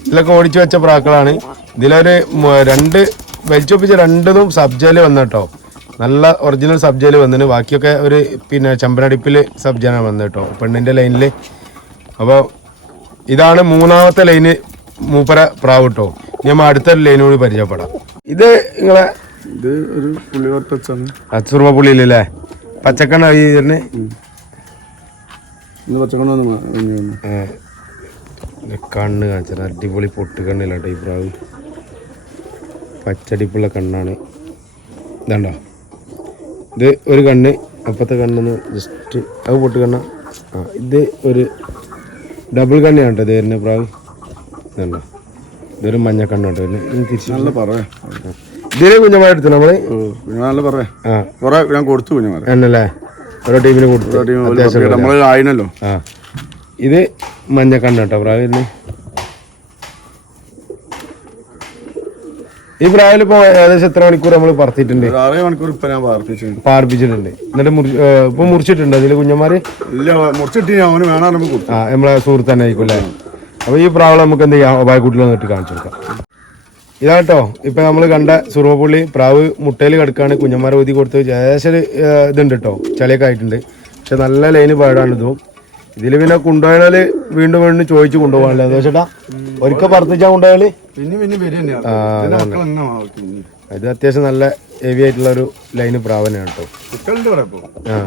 ഇതിലൊക്കെ ഓടിച്ചു വെച്ച പ്രാക്കളാണ്. ഇതിലൊരു രണ്ട് വലിച്ചൊപ്പിച്ച രണ്ടതും സബ്ജയിൽ വന്ന കേട്ടോ നല്ല ഒറിജിനൽ സബ്ജയിൽ വന്നിന്. ബാക്കിയൊക്കെ ഒരു പിന്നെ ചമ്പനടിപ്പിൽ സബ്ജാണ് വന്നത് കേട്ടോ പെണ്ണിന്റെ ലൈനിൽ അപ്പോൾ ഇതാണ് മൂന്നാമത്തെ ലൈന് മൂപ്പര പ്രാവ് കേട്ടോ ഇനി നമ്മൾ അടുത്ത ലൈനോട് പരിചയപ്പെടാം. ഇത് നിങ്ങളെ ഇത് ഒരു പുള്ളി വട്ടച്ചാണ് അച്ചുറുമ പുള്ളിയിലല്ലേ പച്ചക്കണ്ണ ഈ ഇതിന് ഇന്ന് പച്ചക്കണ്ണ കണ്ണ് കാണിച്ചത്. അടിപൊളി പൊട്ട് കണ്ണില്ലാട്ടോ ഈ പ്രാവ്. പച്ചടിപ്പുള്ള കണ്ണാണ്. ഇതാണ്ടോ? ഇത് ഒരു കണ്ണ്. അപ്പത്തെ കണ്ണെന്ന് ജസ്റ്റ് അത് പൊട്ട് കണ്ണ. ആ ഇത് ഒരു ഡബിൾ കണ്ണിയാണ് കേട്ടോ ഇത് വരുന്ന പ്രാവ്. ഇതുണ്ടോ? ഇതൊരു മഞ്ഞ തിരിച്ച് നല്ല പറയാ ഇതിൽ കുഞ്ഞമാരെ എടുത്തു നമ്മൾ? കുഞ്ഞു നല്ല പറയാ കുറെ ഞാൻ കൊടുത്തു കുഞ്ഞുമാരെ. എന്നല്ലേ ഓരോ ടീമിന് കൊടുത്തു. നമ്മൾ ആയിനല്ലോ. ഇത് മഞ്ഞ കണ്ണട്ടോ കേട്ടോ പ്രാവിന് ഈ പ്രാവിൽ ഇപ്പൊ ഏകദേശം എത്ര മണിക്കൂർ നമ്മൾ പറത്തിയിട്ടുണ്ട്? ആറേ മണിക്കൂർ ഇപ്പൊ ഞാൻ പാർപ്പിച്ചിട്ടുണ്ട്. പാർപ്പിച്ചിട്ടുണ്ട്. എന്നിട്ട് ഇപ്പൊ മുറിച്ചിട്ടുണ്ട് അതിൽ കുഞ്ഞന്മാര് ഇല്ല മുറിച്ചിട്ട് ഞാൻ അവന് വേണം കൊടുത്തു നമ്മളെ സുഹൃത്ത് തന്നെ ആയിരിക്കും അല്ലേ? അപ്പൊ ഈ പ്രാവളം നമുക്ക് എന്ത് ചെയ്യാം? ഒബായക്കുട്ടിൽ വന്നിട്ട് കാണിച്ചു കൊടുക്കാം. ഇതാട്ടോ. ഇപ്പൊ നമ്മൾ കണ്ട സുറുമപ്പുള്ളി പ്രാവ് മുട്ടയിൽ കിടക്കാണ് കുഞ്ഞന്മാരെ ഊതി കൊടുത്ത് ഏ, ഇതുണ്ട് കേട്ടോ ചളിയൊക്കെ ആയിട്ടുണ്ട്. പക്ഷെ നല്ല ലൈന് പാടാണ് ഇതും. ഇതിൽ പിന്നെ കൊണ്ടുപോയാൽ വീണ്ടും വീണ്ടും ചോദിച്ചു കൊണ്ടുപോകാനല്ലേ? അതോ ചേട്ടാ ഒരിക്കൽ പറത്തിച്ചാ കൊണ്ടുപോയാൽ. ഇത് അത്യാവശ്യം നല്ല ഹെവി ആയിട്ടുള്ള ഒരു ലൈന് പ്രാവനാണ് കേട്ടോ ആ.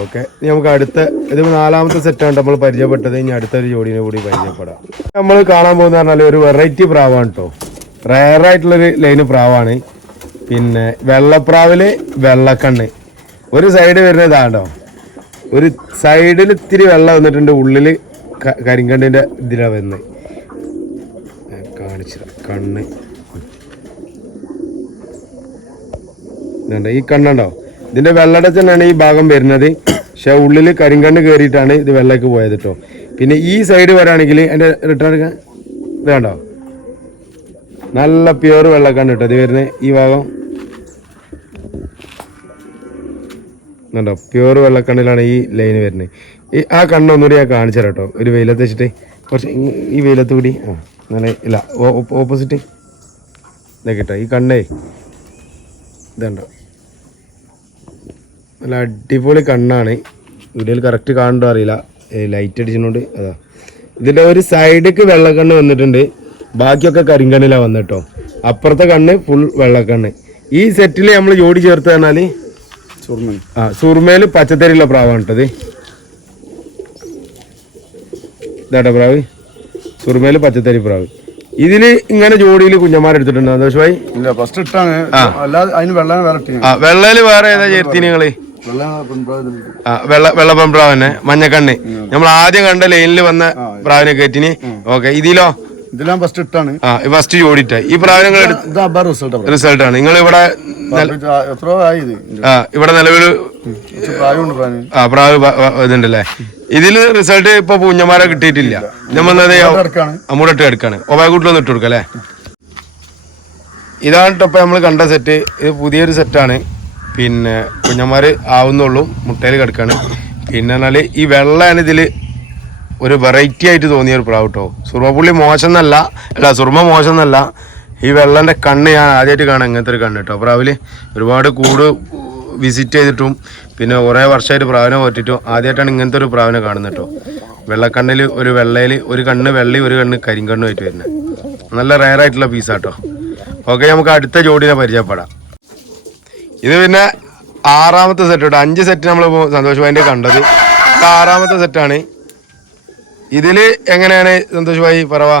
ഓക്കെ. നമുക്ക് അടുത്ത ഇത് നാലാമത്തെ സെറ്റാണ് നമ്മൾ പരിചയപ്പെട്ടത്. ഇനി അടുത്തൊരു ജോഡിനെ കൂടി പരിചയപ്പെടാം. നമ്മൾ കാണാൻ പോകുന്ന പറഞ്ഞാൽ ഒരു വെറൈറ്റി പ്രാവാണ് കേട്ടോ റയർ ആയിട്ടുള്ളൊരു ലൈന് പ്രാവാണ്. പിന്നെ വെള്ളപ്രാവിൽ വെള്ളക്കണ്ണ്. ഒരു സൈഡ് വരുന്നത് ഇതാണ്ടോ ഒരു സൈഡിൽ ഇത്തിരി വെള്ളം വന്നിട്ടുണ്ട്. ഉള്ളിൽ കരിങ്കണ്ണിന്റെ ഇതിലാണ് ഇതിലാ വരുന്നത്. കാണിച്ചു കണ്ണ്. ഈ കണ്ണുണ്ടോ? ഇതിന്റെ വെള്ളടച്ചാണ് ഈ ഭാഗം വരുന്നത്. പക്ഷെ ഉള്ളിൽ കരിങ്കണ്ണ് കയറിയിട്ടാണ് ഇത് വെള്ളക്ക് പോയത് കേട്ടോ പിന്നെ ഈ സൈഡ് വരാണെങ്കിൽ എന്റെ റിട്ടേൺ എടുക്കാൻ വേണ്ടോ? നല്ല പ്യുവർ വെള്ളക്കാണ് കേട്ടോ ഇത് വരുന്നത്. ഈ ഭാഗം കണ്ടോ? പ്യുവർ വെള്ളക്കണ്ണിലാണ് ഈ ലൈൻ വരുന്നത്. ഈ ആ കണ്ണൊന്നുകൂടി ഞാൻ കാണിച്ചു കേട്ടോ ഒരു വെയിലത്ത് വെച്ചിട്ട് കുറച്ച് ഈ വെയിലത്ത് കൂടി. ആ അങ്ങനെ ഇല്ല. ഓപ്പോസിറ്റ് ഇതൊക്കെ കേട്ടോ ഈ കണ്ണേ. ഇതുണ്ടോ? നല്ല അടിപൊളി കണ്ണാണ്. വീഡിയോയിൽ കറക്റ്റ് കാണണ്ടോ അറിയില്ല. ലൈറ്റ് അടിച്ചുകൊണ്ട് അതാ. ഇതിന്റെ ഒരു സൈഡിലേക്ക് വെള്ളക്കണ്ണ് വന്നിട്ടുണ്ട്. ബാക്കിയൊക്കെ കരിങ്കണ്ണിലാണ് വന്നിട്ടോ. അപ്പുറത്തെ കണ്ണ് ഫുൾ വെള്ളക്കണ്ണ്. ഈ സെറ്റിൽ നമ്മൾ ജോഡി ചേർത്ത് പറഞ്ഞാൽ ആ സുർമയിൽ പച്ചത്തരിയുള്ള പ്രാവാണ് കേട്ടത് ഇതാട്ടോ പ്രാവ്. സുർമയിൽ പച്ചത്തരി പ്രാവ്. ഇതിൽ ഇങ്ങനെ ജോഡിയിൽ കുഞ്ഞന്മാരെടുത്തിട്ടുണ്ട് സന്തോഷ് ഭായി? ഇല്ല ഫസ്റ്റ് ഇട്ടാണ്. അല്ലാതെ അതിന് വെള്ളം വേറെ വെള്ളയിൽ വേറെ ഏതാ ചേർത്തിനെ നിങ്ങൾ? വെള്ളം വെള്ള വെള്ളപ്പം മഞ്ഞക്കണ്ണി. നമ്മൾ ആദ്യം കണ്ട ലൈനിൽ വന്ന പ്രാവിനെ കയറ്റിനി ഓക്കെ ഇതിലോ? ഇതെല്ലാം ഫസ്റ്റ് ഇട്ടാണ്. ആ ഫസ്റ്റ് ജോഡിട്ട ഈ പ്രാവിനെ റിസൾട്ട് ആണ്. നിങ്ങൾ ഇവിടെ ആ ഇവിടെ നിലവിൽ ആ പ്രാവ് ഇതുണ്ടല്ലേ? ഇതിൽ റിസൾട്ട് ഇപ്പൊ പൂഞ്ഞമാരെ കിട്ടിയിട്ടില്ല. നമ്മൾ അമ്മൂടിട്ട് എടുക്കാണ് ഒബായക്കൂട്ടിലൊന്ന് ഇട്ട് കൊടുക്കല്ലേ ഇതാണ് ഇപ്പൊ നമ്മൾ കണ്ട സെറ്റ് ഇത് പുതിയൊരു സെറ്റാണ് പിന്നെ കുഞ്ഞന്മാർ ആവുന്നുള്ളൂ മുട്ടയിൽ കിടക്കാണ്. പിന്നെ പറഞ്ഞാൽ ഈ വെള്ളമാണ് ഇതിൽ ഒരു വെറൈറ്റി ആയിട്ട് തോന്നിയ ഒരു പ്രാവ് കേട്ടോ സുർമ്മപ്പുള്ളി മോശം എന്നല്ല അല്ല സുർമ മോശം എന്നല്ല ഈ വെള്ളന്റെ കണ്ണ് ഞാൻ ആദ്യമായിട്ട് കാണാം ഇങ്ങനത്തെ ഒരു കണ്ണ് കേട്ടോ പ്രാവിൽ ഒരുപാട് കൂട് വിസിറ്റ് ചെയ്തിട്ടും പിന്നെ കുറേ വർഷമായിട്ട് പ്രാവിനെ പോറ്റിട്ടും ആദ്യമായിട്ടാണ് ഇങ്ങനത്തെ ഒരു പ്രാവിനെ കാണുന്നത് കേട്ടോ വെള്ളക്കണ്ണിൽ ഒരു വെള്ളയിൽ ഒരു കണ്ണ് വെള്ളി ഒരു കണ്ണ് കരിങ്കണ്ണുമായിട്ട് വരുന്നത്. നല്ല റയറായിട്ടുള്ള പീസാട്ടോ ഓക്കെ നമുക്ക് അടുത്ത ജോഡിനെ പരിചയപ്പെടാം. ഇത് പിന്നെ ആറാമത്തെ സെറ്റ് കേട്ടോ അഞ്ച് സെറ്റ് നമ്മൾ സന്തോഷ് ഭായിന്റെ കണ്ടത്. ആറാമത്തെ സെറ്റാണ് ഇതിൽ എങ്ങനെയാണ് സന്തോഷ് ഭായി പറവാ?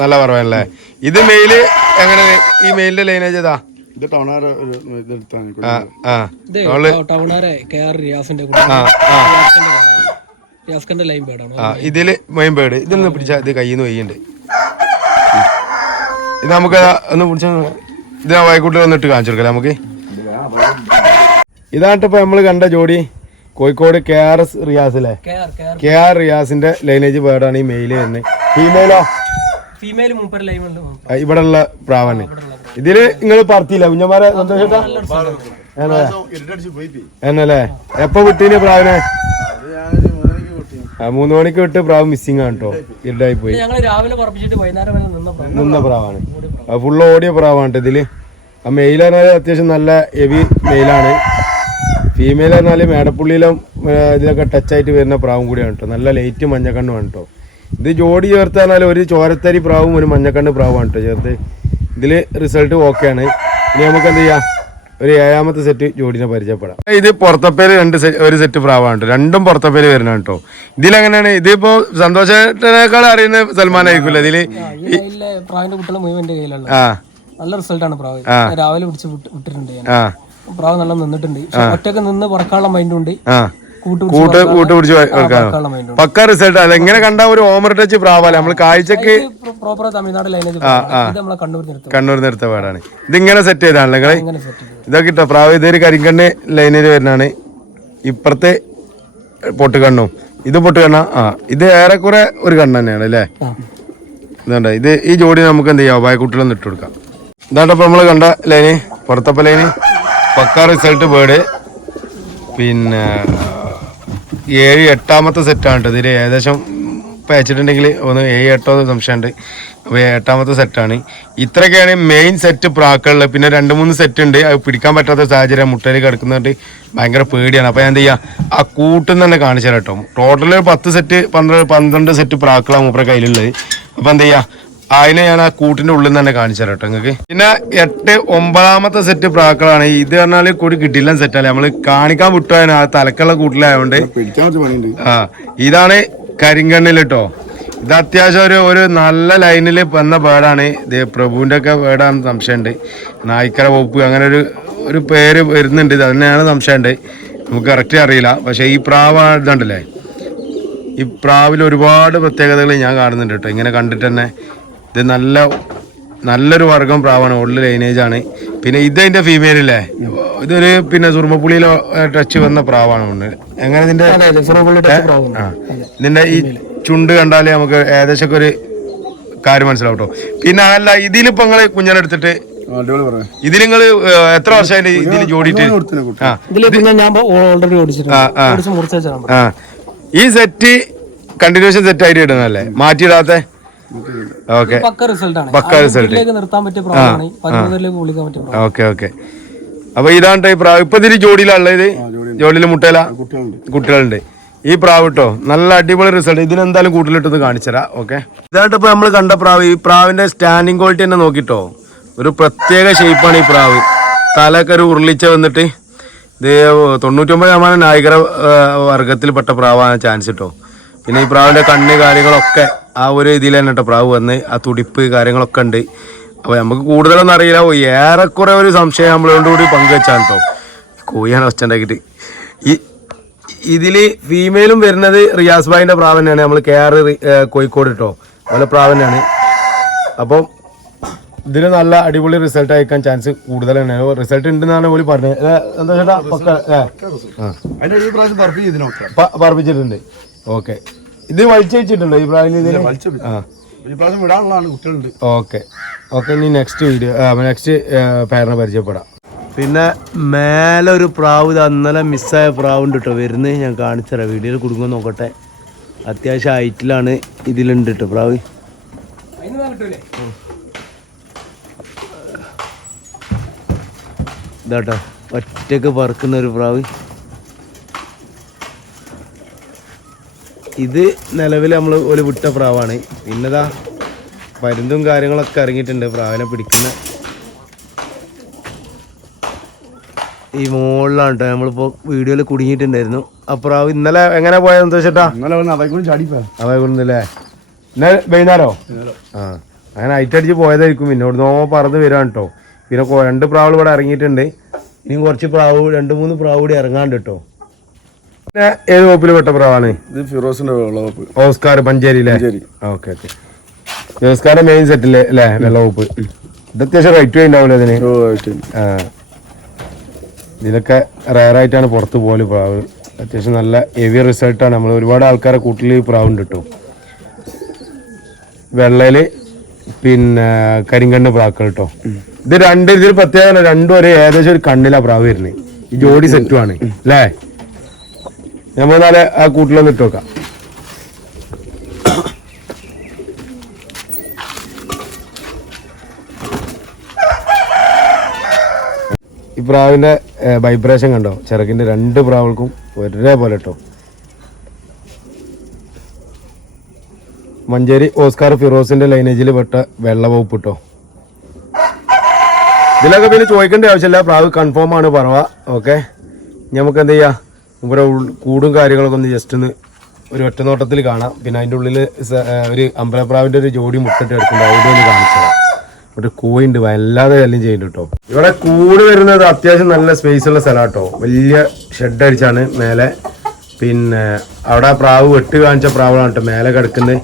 നല്ല പറവല്ലേ ഇത് മെയിൽ എങ്ങനെ ഈ മെയിലിന്റെ ലൈനേജ് ഏതാ? ഇത് ടൗണാറ് കെ ആർ റിയാസിന്റെ ലൈൻ ഇതിൽ മെയിൻ ബേഡ് ഇതിൽ നിന്ന് പിടിച്ചാൽ ഇത് കയ്യിൽ നിന്ന് വയ്യുണ്ട്. ഇത് നമുക്ക് ഒന്ന് പിടിച്ച ഇത് വൈക്കൂട്ടിൽ വന്നിട്ട് കാണിച്ചു കൊടുക്കാം നമുക്ക്. ഇതായിട്ട് ഇപ്പൊ നമ്മൾ കണ്ട ജോഡി Kozhikode K R S Riyas അല്ലേ? കെ ആർ റിയാസിന്റെ ലൈനേജ് ബേർഡാണ് ഈ മെയിൽ തന്നെ ഫീമെയിലോ ഫീമെയിൽ ഇവിടെ ഉള്ള പ്രാവാണ്. ഇതിൽ നിങ്ങൾ പറത്തിയില്ല? കുഞ്ഞന്മാരെ സന്തോഷട്ടാ. എന്നല്ലേ എപ്പൊ വിട്ടീന് പ്രാവിനെ? മൂന്ന് മണിക്ക് വിട്ട് പ്രാവ് മിസ്സിംഗ് ആണ് കേട്ടോ ഇരുടായി പോയി. നിന്ന പ്രാവാണ്. ഫുള്ള് ഓടിയ പ്രാവാണ് ഇതിൽ. ആ മെയിൽ പറഞ്ഞാൽ അത്യാവശ്യം നല്ല ഹെവി മെയിലാണ് ഫീമെയിൽ പറഞ്ഞാൽ മേടപ്പുള്ളിയിലും ഇതിലൊക്കെ ടച്ചായിട്ട് വരുന്ന പ്രാവും കൂടിയാണ് കേട്ടോ. നല്ല ലൈറ്റ് മഞ്ഞക്കണ്ണുമാണ് കേട്ടോ. ഇത് ജോഡി ചേർത്ത് പറഞ്ഞാൽ ഒരു ചോരത്തരി പ്രാവും ഒരു മഞ്ഞക്കണ്ണ് പ്രാവാണ് കേട്ടോ ചേർത്ത്. ഇതിൽ റിസൾട്ട് ഓക്കെയാണ് ഇനി നമുക്ക് എന്ത് ചെയ്യാം? ഒരു ഏഴാമത്തെ സെറ്റ് ജോഡിനെ പരിചയപ്പെടാം. ഇത് പുറത്തപ്പേര് രണ്ട് ഒരു സെറ്റ് പ്രാവാണ് കേട്ടോ രണ്ടും പുറത്തപ്പേര് വരുന്ന കേട്ടോ ഇതിലെങ്ങനെയാണ്? ഇതിപ്പോ സന്തോഷത്തിനേക്കാൾ അറിയുന്ന സൽമാൻ ആയിരിക്കില്ല ഇതിൽ? പ്രാവിന്റെ കുട്ടികളെ മുഴുവൻ എന്റെ നല്ല റിസൾട്ടാണ് പ്രാവ്. രാവിലെ പിടിച്ച് വിട്ടിട്ടുണ്ട് പ്രാവ് നല്ല നിന്നിട്ടുണ്ട്. ഒറ്റയ്ക്ക് നിന്ന് പറക്കാനുള്ള മൈൻഡും ഉണ്ട്. കൂട്ട് കൂട്ട് പിടിച്ച് പക്ക റിസൾട്ട് അല്ല എങ്ങനെ കണ്ട ഒരു ഓമർ ടച്ച് പ്രാവല്ല? നമ്മൾ കാഴ്ചക്ക് പ്രോപ്പർ തമിഴ്നാട് ലൈനേജ് ഇത് നമ്മളെ കണ്ണൂർ നിർത്തും കണ്ണൂർ നിർത്ത പാടാണ്. ഇതിങ്ങനെ സെറ്റ് ചെയ്താണല്ലോ നിങ്ങളെ? ഇങ്ങനെ സെറ്റ് ചെയ്ത്. ഇതൊക്കെ ഇട്ടോ? പ്രാവ് ഇതൊരു കരിങ്കണ്ണ് ലൈനിൽ വരുന്നതാണ്. ഇപ്പുറത്തെ പൊട്ടുകണ്ണും ഇത് പൊട്ടുകണ്ണ ആ ഇത് ഏറെക്കുറെ ഒരു കണ്ണ് തന്നെയാണ് അല്ലേ? ഇതുണ്ട്. ഇത് ഈ ജോഡി നമുക്ക് എന്ത് ചെയ്യാം? വായക്കുട്ടിലൊന്ന് ഇട്ട് കൊടുക്കാം. ഇതാണ്ട് നമ്മൾ നമ്മൾ കണ്ട ലൈന് പുറത്തപ്പ ലൈന് പക്ക റിസൾട്ട് ബേഡ് പിന്നെ ഏഴ് എട്ടാമത്തെ സെറ്റാണ് കേട്ടോ ഇതിൽ ഏകദേശം ഇപ്പം അയച്ചിട്ടുണ്ടെങ്കിൽ ഒന്ന് ഏഴ് എട്ടോ സംശയമുണ്ട്. അപ്പോൾ എട്ടാമത്തെ സെറ്റാണ് ഇത്രയൊക്കെയാണ് മെയിൻ സെറ്റ് പ്രാക്കളിൽ പിന്നെ രണ്ട് മൂന്ന് സെറ്റ് ഉണ്ട്. അത് പിടിക്കാൻ പറ്റാത്ത സാഹചര്യം മുട്ടയിൽ കിടക്കുന്നതുകൊണ്ട് ഭയങ്കര പേടിയാണ്. അപ്പോൾ ഞാൻ എന്ത് ചെയ്യുക ആ കൂട്ടിൽ നിന്ന് തന്നെ കാണിച്ചു തരാം കേട്ടോ. ടോട്ടൽ ഒരു പത്ത് സെറ്റ് പന്ത്രണ്ട് പന്ത്രണ്ട് സെറ്റ് പ്രാക്കളാണ് മൂപ്പറെ കയ്യിലുള്ളത്. അപ്പോൾ എന്ത് ചെയ്യുക അതിനെ ഞാൻ ആ കൂട്ടിന്റെ ഉള്ളിൽ നിന്ന് തന്നെ കാണിച്ചു തരാം കേട്ടോ നിങ്ങൾക്ക്. പിന്നെ എട്ട് ഒമ്പതാമത്തെ സെറ്റ് പ്രാക്കളാണ്. ഇത് പറഞ്ഞാൽ കൂടി കിട്ടില്ല സെറ്റല്ലേ നമ്മൾ കാണിക്കാൻ വിട്ടു ആ തലക്കുള്ള കൂട്ടിലായതുകൊണ്ട് ആ ഇതാണ് കരിങ്കണ്ണിൽ കേട്ടോ ഇത് അത്യാവശ്യം ഒരു ഒരു നല്ല ലൈനിൽ വന്ന പേടാണ്. ഇത് പ്രഭുവിന്റെ ഒക്കെ ബേർഡാണെന്ന് സംശയമുണ്ട് നായ്ക്കര വകുപ്പ് അങ്ങനെ ഒരു ഒരു പേര് വരുന്നുണ്ട്. ഇത് തന്നെയാണ് സംശയമുണ്ട് നമുക്ക് കറക്റ്റ് അറിയില്ല. പക്ഷേ ഈ പ്രാവ് ഇതുണ്ടല്ലേ? ഈ പ്രാവിൽ ഒരുപാട് പ്രത്യേകതകൾ ഞാൻ കാണുന്നുണ്ട് കേട്ടോ. ഇങ്ങനെ കണ്ടിട്ട് തന്നെ ഇത് നല്ല നല്ലൊരു വർഗം പ്രാവാണ് ഉള്ളിൽ ലൈനേജ് ആണ്. പിന്നെ ഇത് അതിന്റെ ഫീമെയിൽ അല്ലേ ഇതൊരു പിന്നെ സുർമ്മപ്പുള്ളിയിലോ ടച്ച് വന്ന പ്രാവാണ് ഉണ്ട് എങ്ങനെ ഇതിന്റെ നിന്റെ ആ. ഇതിന്റെ ഈ ചുണ്ട് കണ്ടാലേ നമുക്ക് ഏകദേശം ഒക്കെ ഒരു കാര്യം മനസ്സിലാവും കേട്ടോ പിന്നെ അല്ല ഇതിലിപ്പോ നിങ്ങൾ കുഞ്ഞനെടുത്തിട്ട് ഇതിൽ നിങ്ങൾ എത്ര വർഷമായിട്ട് ഇതിൽ ജോഡിയിട്ട് ആ. ഈ സെറ്റ് കണ്ടിന്യൂഷൻ സെറ്റ് ആയിട്ട് ഇടുന്നല്ലേ മാറ്റിയിടാത്തെ? ഓക്കെ. പക്ക റിസൾട്ട് നിർത്താൻ പറ്റിയ ഓക്കെ ഓക്കെ. അപ്പൊ ഇതാണ് ട്ടോ ഈ പ്രാവ്. ഇപ്പൊ ഇതിൽ ജോഡിയിലാണുള്ളത് ഇത് ജോഡിയിൽ മുട്ടയില? കുട്ടികളുണ്ട്. ഈ പ്രാവ് കേട്ടോ നല്ല അടിപൊളി റിസൾട്ട് ഇതിനെന്തായാലും കൂട്ടിലിട്ടൊന്ന് കാണിച്ചുതരാം ഓക്കെ. ഇതായിട്ട് ഇപ്പൊ നമ്മൾ കണ്ട പ്രാവ്. ഈ പ്രാവിന്റെ സ്റ്റാൻഡിങ് ക്വാളിറ്റി തന്നെ നോക്കിട്ടോ. ഒരു പ്രത്യേക ഷേപ്പാണ് ഈ പ്രാവ്. തലയൊക്കെ ഒരു ഉരുളിച്ച വന്നിട്ട് ഇത് തൊണ്ണൂറ്റൊമ്പത് ശതമാനം നായികര വർഗത്തിൽപ്പെട്ട പ്രാവാണ് ചാൻസ് കേട്ടോ പിന്നെ ഈ പ്രാവിന്റെ കണ്ണ് കാര്യങ്ങളൊക്കെ ആ ഒരു ഇതിൽ തന്നെ കേട്ടോ പ്രാവ് വന്ന് ആ തുടിപ്പ് കാര്യങ്ങളൊക്കെ ഉണ്ട്. അപ്പൊ നമുക്ക് കൂടുതലൊന്നും അറിയില്ല. ഏറെക്കുറെ ഒരു സംശയം നമ്മളോട് കൂടി പങ്കുവെച്ചാണ് കേട്ടോ കോഴിയാണ് ഒച്ച ഉണ്ടാക്കിയിട്ട്. ഈ ഇതിൽ ഫീമെയിലും വരുന്നത് റിയാസ് ഭായിന്റെ പ്രാവ് തന്നെയാണ്. നമ്മൾ കെ ആർ കോഴിക്കോട് കേട്ടോ അതുപോലെ പ്രാവ് തന്നെയാണ്. അപ്പം ഇതിന് നല്ല അടിപൊളി റിസൾട്ട് അയക്കാൻ ചാൻസ് കൂടുതൽ തന്നെയാണ്. റിസൾട്ട് ഉണ്ടെന്നാണ് പോലും പറഞ്ഞത്. എന്താ ചേട്ടാ? പക്ക പ്രാവശ്യം ഓക്കെ. ഇത് വലിച്ചു വെച്ചിട്ടുണ്ടോ ഈ ഇതിന് വലിച്ചു ആ. ഈ പ്രാവശ്യം വിടാനുള്ളതാണ് കുട്ടികളുണ്ട്. ഓക്കെ. ഓക്കെ ഇനി നെക്സ്റ്റ് വീഡിയോ നെക്സ്റ്റ് പേരനെ പരിചയപ്പെടാം. പിന്നെ മേലെ ഒരു പ്രാവ് ഇത് അന്നലെ മിസ്സായ പ്രാവുണ്ട് കേട്ടോ വരുന്നത് ഞാൻ കാണിച്ചുതരാം വീഡിയോയിൽ കുടുങ്ങും നോക്കട്ടെ. അത്യാവശ്യം ഹൈറ്റിലാണ് ഇതിലുണ്ട് കേട്ടോ പ്രാവ്. ഇതാട്ടോ ഒറ്റയ്ക്ക് പറക്കുന്ന ഒരു പ്രാവ്. ഇത് നിലവിൽ നമ്മൾ ഒരു വിട്ട പ്രാവാണ്. പിന്നെതാ പരുന്തും കാര്യങ്ങളൊക്കെ ഇറങ്ങിയിട്ടുണ്ട്. പ്രാവിനെ പിടിക്കുന്ന ഈ മുകളിലാണ് കേട്ടോ നമ്മളിപ്പോൾ വീഡിയോയിൽ കുടുങ്ങിയിട്ടുണ്ടായിരുന്നു. ആ പ്രാവ് ഇന്നലെ എങ്ങനെ പോയത് എന്താ ചേട്ടാ ഇന്നലെ വന്ന് അതേ കൂടി ചാടിപ്പോ അവ കൊണ്ടല്ലേ ഇന്നലെ. വൈകുന്നേരോ ആ അങ്ങനെ ഐറ്റടിച്ച് അടിച്ച് പോയതായിരിക്കും. പിന്നെ നോ പറന്ന് വരാൻ കേട്ടോ പിന്നെ രണ്ട് പ്രാവുകൾ ഇവിടെ ഇറങ്ങിയിട്ടുണ്ട്. ഇനിയും കുറച്ച് പ്രാവ് രണ്ട് മൂന്ന് പ്രാവ് കൂടി ഇറങ്ങാണ്ട് കേട്ടോ ഏത് വകുപ്പിൽ പെട്ട പ്രാവാണ് ഇത് ഫിറോസിന്റെ വെള്ളവപ്പ് Oscar പഞ്ചേരിയിലെ. Okay okay. ഓസ്കാറിന്റെ main set അല്ലേ വെള്ള വകുപ്പ്. ഇത് അത്യാവശ്യം റേറ്റ് ഉണ്ടാവില്ല ഇതിന്? റയർ ആ. ഇതിലൊക്കെ റയറായിട്ടാണ് പുറത്ത് പോകൽ പ്രാവ്. അത്യാവശ്യം നല്ല ഹെവി റിസൾട്ടാണ് നമ്മൾ ഒരുപാട് ആൾക്കാരെ കൂട്ടിൽ പ്രാവുണ്ട് കേട്ടോ വെള്ളയിൽ പിന്നെ കരിങ്കണ്ണ് പ്രാക്കൾ കേട്ടോ ഇത് രണ്ട് ഇതിൽ പ്രത്യേകത രണ്ടും ഒരേ ഏകദേശം ഒരു കണ്ണിലാ പ്രാവ് വരുന്നത് ഈ ജോഡി സെറ്റുമാണ് അല്ലേ നമ്മൾ നാളെ ആ കൂട്ടിലൊന്ന് ഇട്ട് നോക്കാം ഈ പ്രാവിന്റെ വൈബ്രേഷൻ കണ്ടോ? ചിറകിന്റെ രണ്ട് പ്രാവുകൾക്കും ഒരേപോലെ കേട്ടോ മഞ്ചേരി ഓസ്കാർ ഫിറോസിന്റെ ലൈനേജിൽ പെട്ട വെള്ള വകുപ്പ് കേട്ടോ ഇതിലൊക്കെ പിന്നെ ചോദിക്കേണ്ട ആവശ്യമില്ല. പ്രാവ് കൺഫേം ആണ് പറവ ഓക്കെ? നമുക്ക് എന്ത് ചെയ്യാം? ഇവിടെ കൂടും കാര്യങ്ങളൊക്കെ ഒന്ന് ജസ്റ്റ് ഒന്ന് ഒരു ഒറ്റ നോട്ടത്തിൽ കാണാം. പിന്നെ അതിന്റെ ഉള്ളിൽ ഒരു അമ്പലപ്രാവിന്റെ ഒരു ജോഡി മുട്ടിട്ട് എടുക്കുന്നുണ്ട് അവിടെ ഒന്ന് കാണിച്ചു തരാം. ഇവിടെ കൂയുണ്ട് വല്ലാതെ ശല്യം ചെയ്യുന്നുണ്ട് കേട്ടോ. ഇവിടെ കൂട് വരുന്നത് അത്യാവശ്യം നല്ല സ്പേസ് ഉള്ള സ്ഥലം കേട്ടോ. വലിയ ഷെഡ് അടിച്ചാണ് മേലെ. പിന്നെ അവിടെ പ്രാവ് വെട്ട് കാണിച്ച പ്രാവളാണ് കേട്ടോ മേലെ കിടക്കുന്നത്.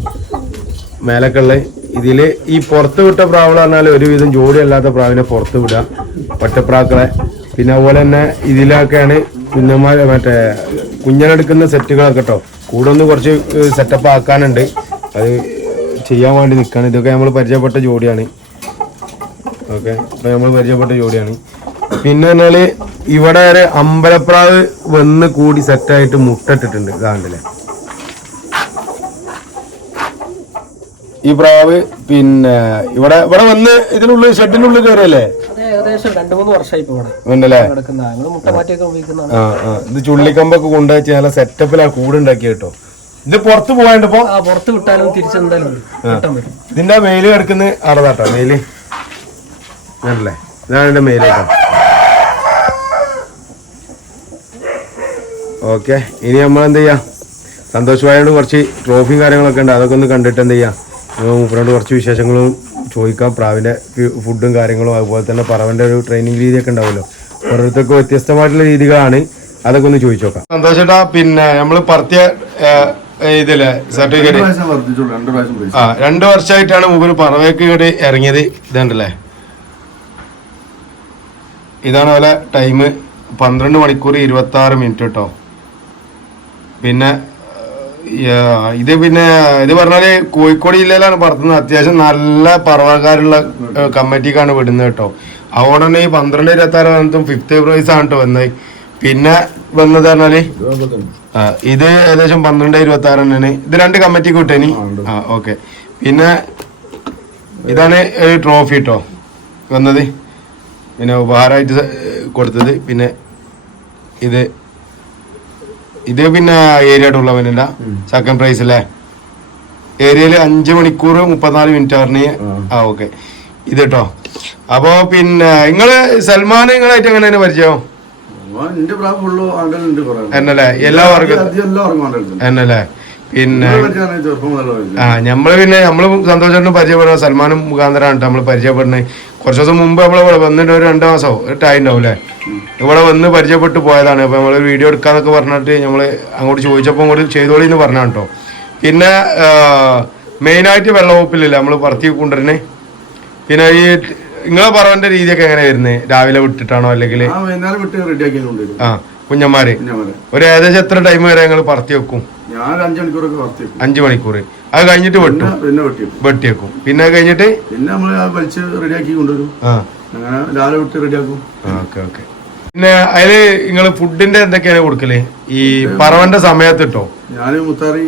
മേലൊക്കെ ഉള്ളത്. ഇതിൽ ഈ പുറത്ത് വിട്ട പ്രാവുകൾ പറഞ്ഞാൽ ഒരുവിധം ജോഡി അല്ലാത്ത പ്രാവിനെ പുറത്ത് വിടുക. ഒറ്റപ്രാക്കളെ. പിന്നെ അതുപോലെ തന്നെ ഇതിലൊക്കെയാണ് കുഞ്ഞന്മാർ മറ്റേ കുഞ്ഞനെടുക്കുന്ന സെറ്റുകളൊക്കെ കേട്ടോ കൂടെ ഒന്ന് കുറച്ച് സെറ്റപ്പ് ആക്കാനുണ്ട്. അത് ചെയ്യാൻ വേണ്ടി നിൽക്കുകയാണ് ഇതൊക്കെ നമ്മൾ പരിചയപ്പെട്ട ജോഡിയാണ്. ഓക്കെ. ഇപ്പൊ നമ്മൾ പരിചയപ്പെട്ട ജോഡിയാണ്. പിന്നെ പറഞ്ഞാൽ ഇവിടെ ഒരു അമ്പലപ്രാവ് വന്ന് കൂടി സെറ്റായിട്ട് മുട്ടിട്ടിട്ടുണ്ട് ഇതാണ്ടല്ലേ ഈ പ്രാവ് പിന്നെ ഇവിടെ ഇവിടെ വന്ന് ഇതിനുള്ളിൽ ഷെഡിനുള്ളിൽ കയറിയല്ലേ ഏകദേശം രണ്ട് മൂന്ന് വർഷമായി ഇവിടെ ഇത് ചുള്ളിക്കമ്പൊക്കെ കൊണ്ടുവച്ച് നല്ല സെറ്റപ്പിലാ കൂടുണ്ടാക്കി കേട്ടോ. ഇത് പുറത്ത് പോയാണ്ട് ഇപ്പൊ? പുറത്ത് വിട്ടാലും തിരിച്ചെന്തായാലും ഇതിന്റെ മെയിൽ കിടക്കുന്ന അടതാട്ടോ മെയിൽ അല്ലേ ഇതാണ് എന്റെ മെയിൽ കേട്ടോ. ഓക്കെ ഇനി നമ്മൾ എന്ത് ചെയ്യാം? സന്തോഷമായോണ്ട് കുറച്ച് ട്രോഫിയും കാര്യങ്ങളൊക്കെ ഉണ്ട്. അതൊക്കെ ഒന്ന് കണ്ടിട്ട് എന്ത് ചെയ്യാം? മൂപ്പരോട് കുറച്ച് വിശേഷങ്ങളും ചോദിക്കാം. പ്രാവിന്റെ ഫുഡും കാര്യങ്ങളും അതുപോലെ തന്നെ പ്രാവിന്റെ ഒരു ട്രെയിനിങ് രീതിയൊക്കെ ഉണ്ടാവുമല്ലോ. ഓരോരുത്തർക്കും വ്യത്യസ്തമായിട്ടുള്ള രീതികളാണ്. അതൊക്കെ ഒന്ന് ചോദിച്ചു നോക്കാം സന്തോഷേട്ടാ പിന്നെ നമ്മൾ പറത്തിയ ഇതില്ലേ സർട്ടിഫിക്കറ്റ് ആ രണ്ട് വർഷമായിട്ടാണ് മുമ്പിൽ പറവേക്ക് കൂടി ഇറങ്ങിയത്. ഇതുണ്ടല്ലേ? ഇതാണ് പോലെ ടൈം പന്ത്രണ്ട് മണിക്കൂർ ഇരുപത്തി ആറ് മിനിറ്റ് കേട്ടോ. പിന്നെ ഇത് പിന്നെ ഇത് പറഞ്ഞാൽ കോഴിക്കോട് ജില്ലയിലാണ് പറത്തുന്നത്. അത്യാവശ്യം നല്ല പറവക്കാരുള്ള കമ്മിറ്റിക്കാണ് വിടുന്നത് കേട്ടോ. അതുകൊണ്ട് തന്നെ ഈ പന്ത്രണ്ട് ഇരുപത്തി ആറ് വന്നിട്ടും ഫിഫ്ത്ത് പ്രൈസ് ആണ് കേട്ടോ വന്നത്. പിന്നെ വന്നത് പറഞ്ഞാൽ ഇത് ഏകദേശം പന്ത്രണ്ട് ഇരുപത്തി ആറ് തന്നെയാണ് ഇത് രണ്ട് കമ്മിറ്റിക്ക് വിട്ടേനി. ആ ഓക്കെ. പിന്നെ ഇതാണ് ട്രോഫി കേട്ടോ വന്നത്. പിന്നെ ഉപഹാരമായിട്ട് കൊടുത്തത്. പിന്നെ ഇത് ഇത് പിന്നെ ഏരിയ ടൂർണമെന്റിന്റെ സെക്കൻഡ് പ്രൈസ് അല്ലേ? ഏരിയയിൽ അഞ്ച് മണിക്കൂർ മുപ്പത്തിനാല് മിനിറ്റ് പറഞ്ഞ് ആ. ഓക്കെ ഇത് കേട്ടോ അപ്പോ പിന്നെ നിങ്ങൾ സൽമാൻ നിങ്ങളായിട്ട് പരിചയം ഫുള്ള് ആണ്ടലുണ്ട് കുറെ എന്നല്ലേ എല്ലാ വർഗം എന്നല്ലേ പിന്നെ. ആ നമ്മൾ പിന്നെ നമ്മൾ സന്തോഷമായിട്ടും പരിചയപ്പെടുന്ന സൽമാനും മുഖാന്തരാണ് നമ്മൾ പരിചയപ്പെടുന്നത്. കുറച്ച് ദിവസം മുമ്പ് നമ്മൾ ഇവിടെ വന്നിട്ട് ഒരു രണ്ട് മാസമോ ഉണ്ടാവും അല്ലേ ഇവിടെ വന്ന് പരിചയപ്പെട്ട് പോയതാണ്. അപ്പൊ നമ്മൾ വീഡിയോ എടുക്കാന്നൊക്കെ പറഞ്ഞിട്ട് നമ്മൾ അങ്ങോട്ട് ചോദിച്ചപ്പോൾ അങ്ങോട്ട് ചെയ്തോളി എന്ന് പറഞ്ഞാണ് കേട്ടോ. പിന്നെ മെയിനായിട്ട് വെള്ളവകുപ്പിലില്ല. നമ്മൾ പറത്തി കൊണ്ടുവരുന്നേ. പിന്നെ ഈ നിങ്ങളെ പറവന്റെ രീതിയൊക്കെ എങ്ങനെ വരുന്നത് രാവിലെ വിട്ടിട്ടാണോ അല്ലെങ്കിൽ ആ കുഞ്ഞന്മാര് ഒരു ഏകദേശം എത്ര ടൈം വരെ ഞങ്ങൾ പറത്തി വെക്കും? ഞാൻ അഞ്ചു മണിക്കൂറൊക്കെ വർത്തിക്കും അഞ്ച് മണിക്കൂർ അത് കഴിഞ്ഞിട്ട് വെട്ടും. പിന്നെ പിന്നെ വെട്ടിയേക്കും. പിന്നെ അത് കഴിഞ്ഞിട്ട്? പിന്നെ നമ്മൾ വലിച്ച് റെഡിയാക്കി കൊണ്ടുവരും. അങ്ങനെ രാവിലെ വിട്ട് റെഡിയാക്കും. Okay okay. പിന്നെ അതിൽ നിങ്ങൾ ഫുഡിന്റെ എന്തൊക്കെയാണ് കൊടുക്കൽ? ഈ പറവന്റെ സമയത്ത് ഇട്ടോ ഞാൻ മുത്താറി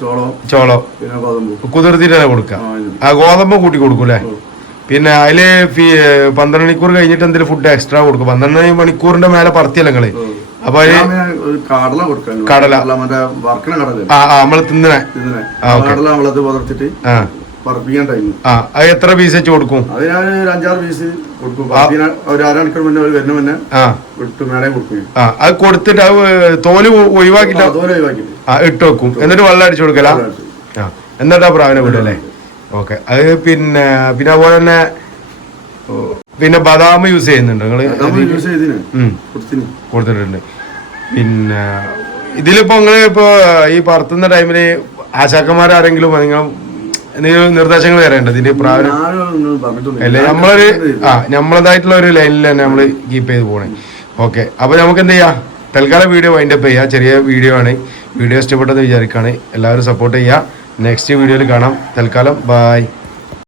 ചോളം ചോളം. പിന്നെ ഗോതമ്പ്. കുതിർത്തിട്ടാണ് കൊടുക്കുക ആ, ഗോതമ്പ് കൂട്ടി കൊടുക്കൂലേ പിന്നെ അതിൽ പന്ത്രണ്ട് മണിക്കൂർ കഴിഞ്ഞിട്ട് എന്തെങ്കിലും ഫുഡ് എക്സ്ട്രാ കൊടുക്കും? പന്ത്രണ്ട് മണിക്കൂറിന്റെ മേലെ പറത്തിയല്ലേ നിങ്ങൾ? അപ്പൊ കടല കൊടുക്കാൻ കടല. മറ്റേ വറക്കണ കടല ആ നമ്മൾ തിന്നണേ. കടല പുതർത്തിട്ട് ആ. പറപ്പിക്കാൻ ടൈം ആ അത് എത്ര പീസ് വെച്ച് കൊടുക്കും? അത് ഞാൻ ഒരു അഞ്ചാറ് പീസ് കൊടുക്കും. പറപ്പിക്കാൻ ഒരു അരമണിക്കൂർ മുന്നേ വരുന്ന കൊടുക്കും. ആ അത് കൊടുത്തിട്ട് അത് തോൽ ഒഴിവാക്കിട്ട് തോൽ ഒഴിവാക്കിട്ട് ആ ഇട്ട് വെക്കും. എന്നിട്ട് വെള്ളം അടിച്ചു കൊടുക്കല? ആ എന്നിട്ടാ പ്രാവിനെ വിടല്ലേ ഓക്കെ. അത് പിന്നെ പിന്നെ അതുപോലെ തന്നെ പിന്നെ ബദാം യൂസ് ചെയ്യുന്നുണ്ട്. നിങ്ങൾ കൊടുത്തിട്ടുണ്ട്. പിന്നെ ഇതിലിപ്പോ നിങ്ങൾ ഇപ്പൊ ഈ പറത്തുന്ന ടൈമിൽ ആശാക്കന്മാരാരെങ്കിലും നിങ്ങൾ എന്തെങ്കിലും നിർദ്ദേശങ്ങൾ തരേണ്ടത് ഇതിന്റെ പ്രാവിനെ? അല്ലെ? നമ്മളൊരു ആ നമ്മളതായിട്ടുള്ള ഒരു ലൈനിൽ തന്നെ നമ്മൾ കീപ്പ് ചെയ്ത് പോണേ. ഓക്കെ അപ്പൊ നമുക്ക് എന്ത് ചെയ്യാം തൽക്കാലം വീഡിയോ വൈൻഡപ്പ് ചെയ്യാം. ചെറിയ വീഡിയോ ആണ്. വീഡിയോ ഇഷ്ടപ്പെട്ടെന്ന് വിചാരിക്കുകയാണ് എല്ലാവരും സപ്പോർട്ട് ചെയ്യുക നെക്സ്റ്റ് വീഡിയോയിൽ കാണാം. തൽക്കാലം ബൈ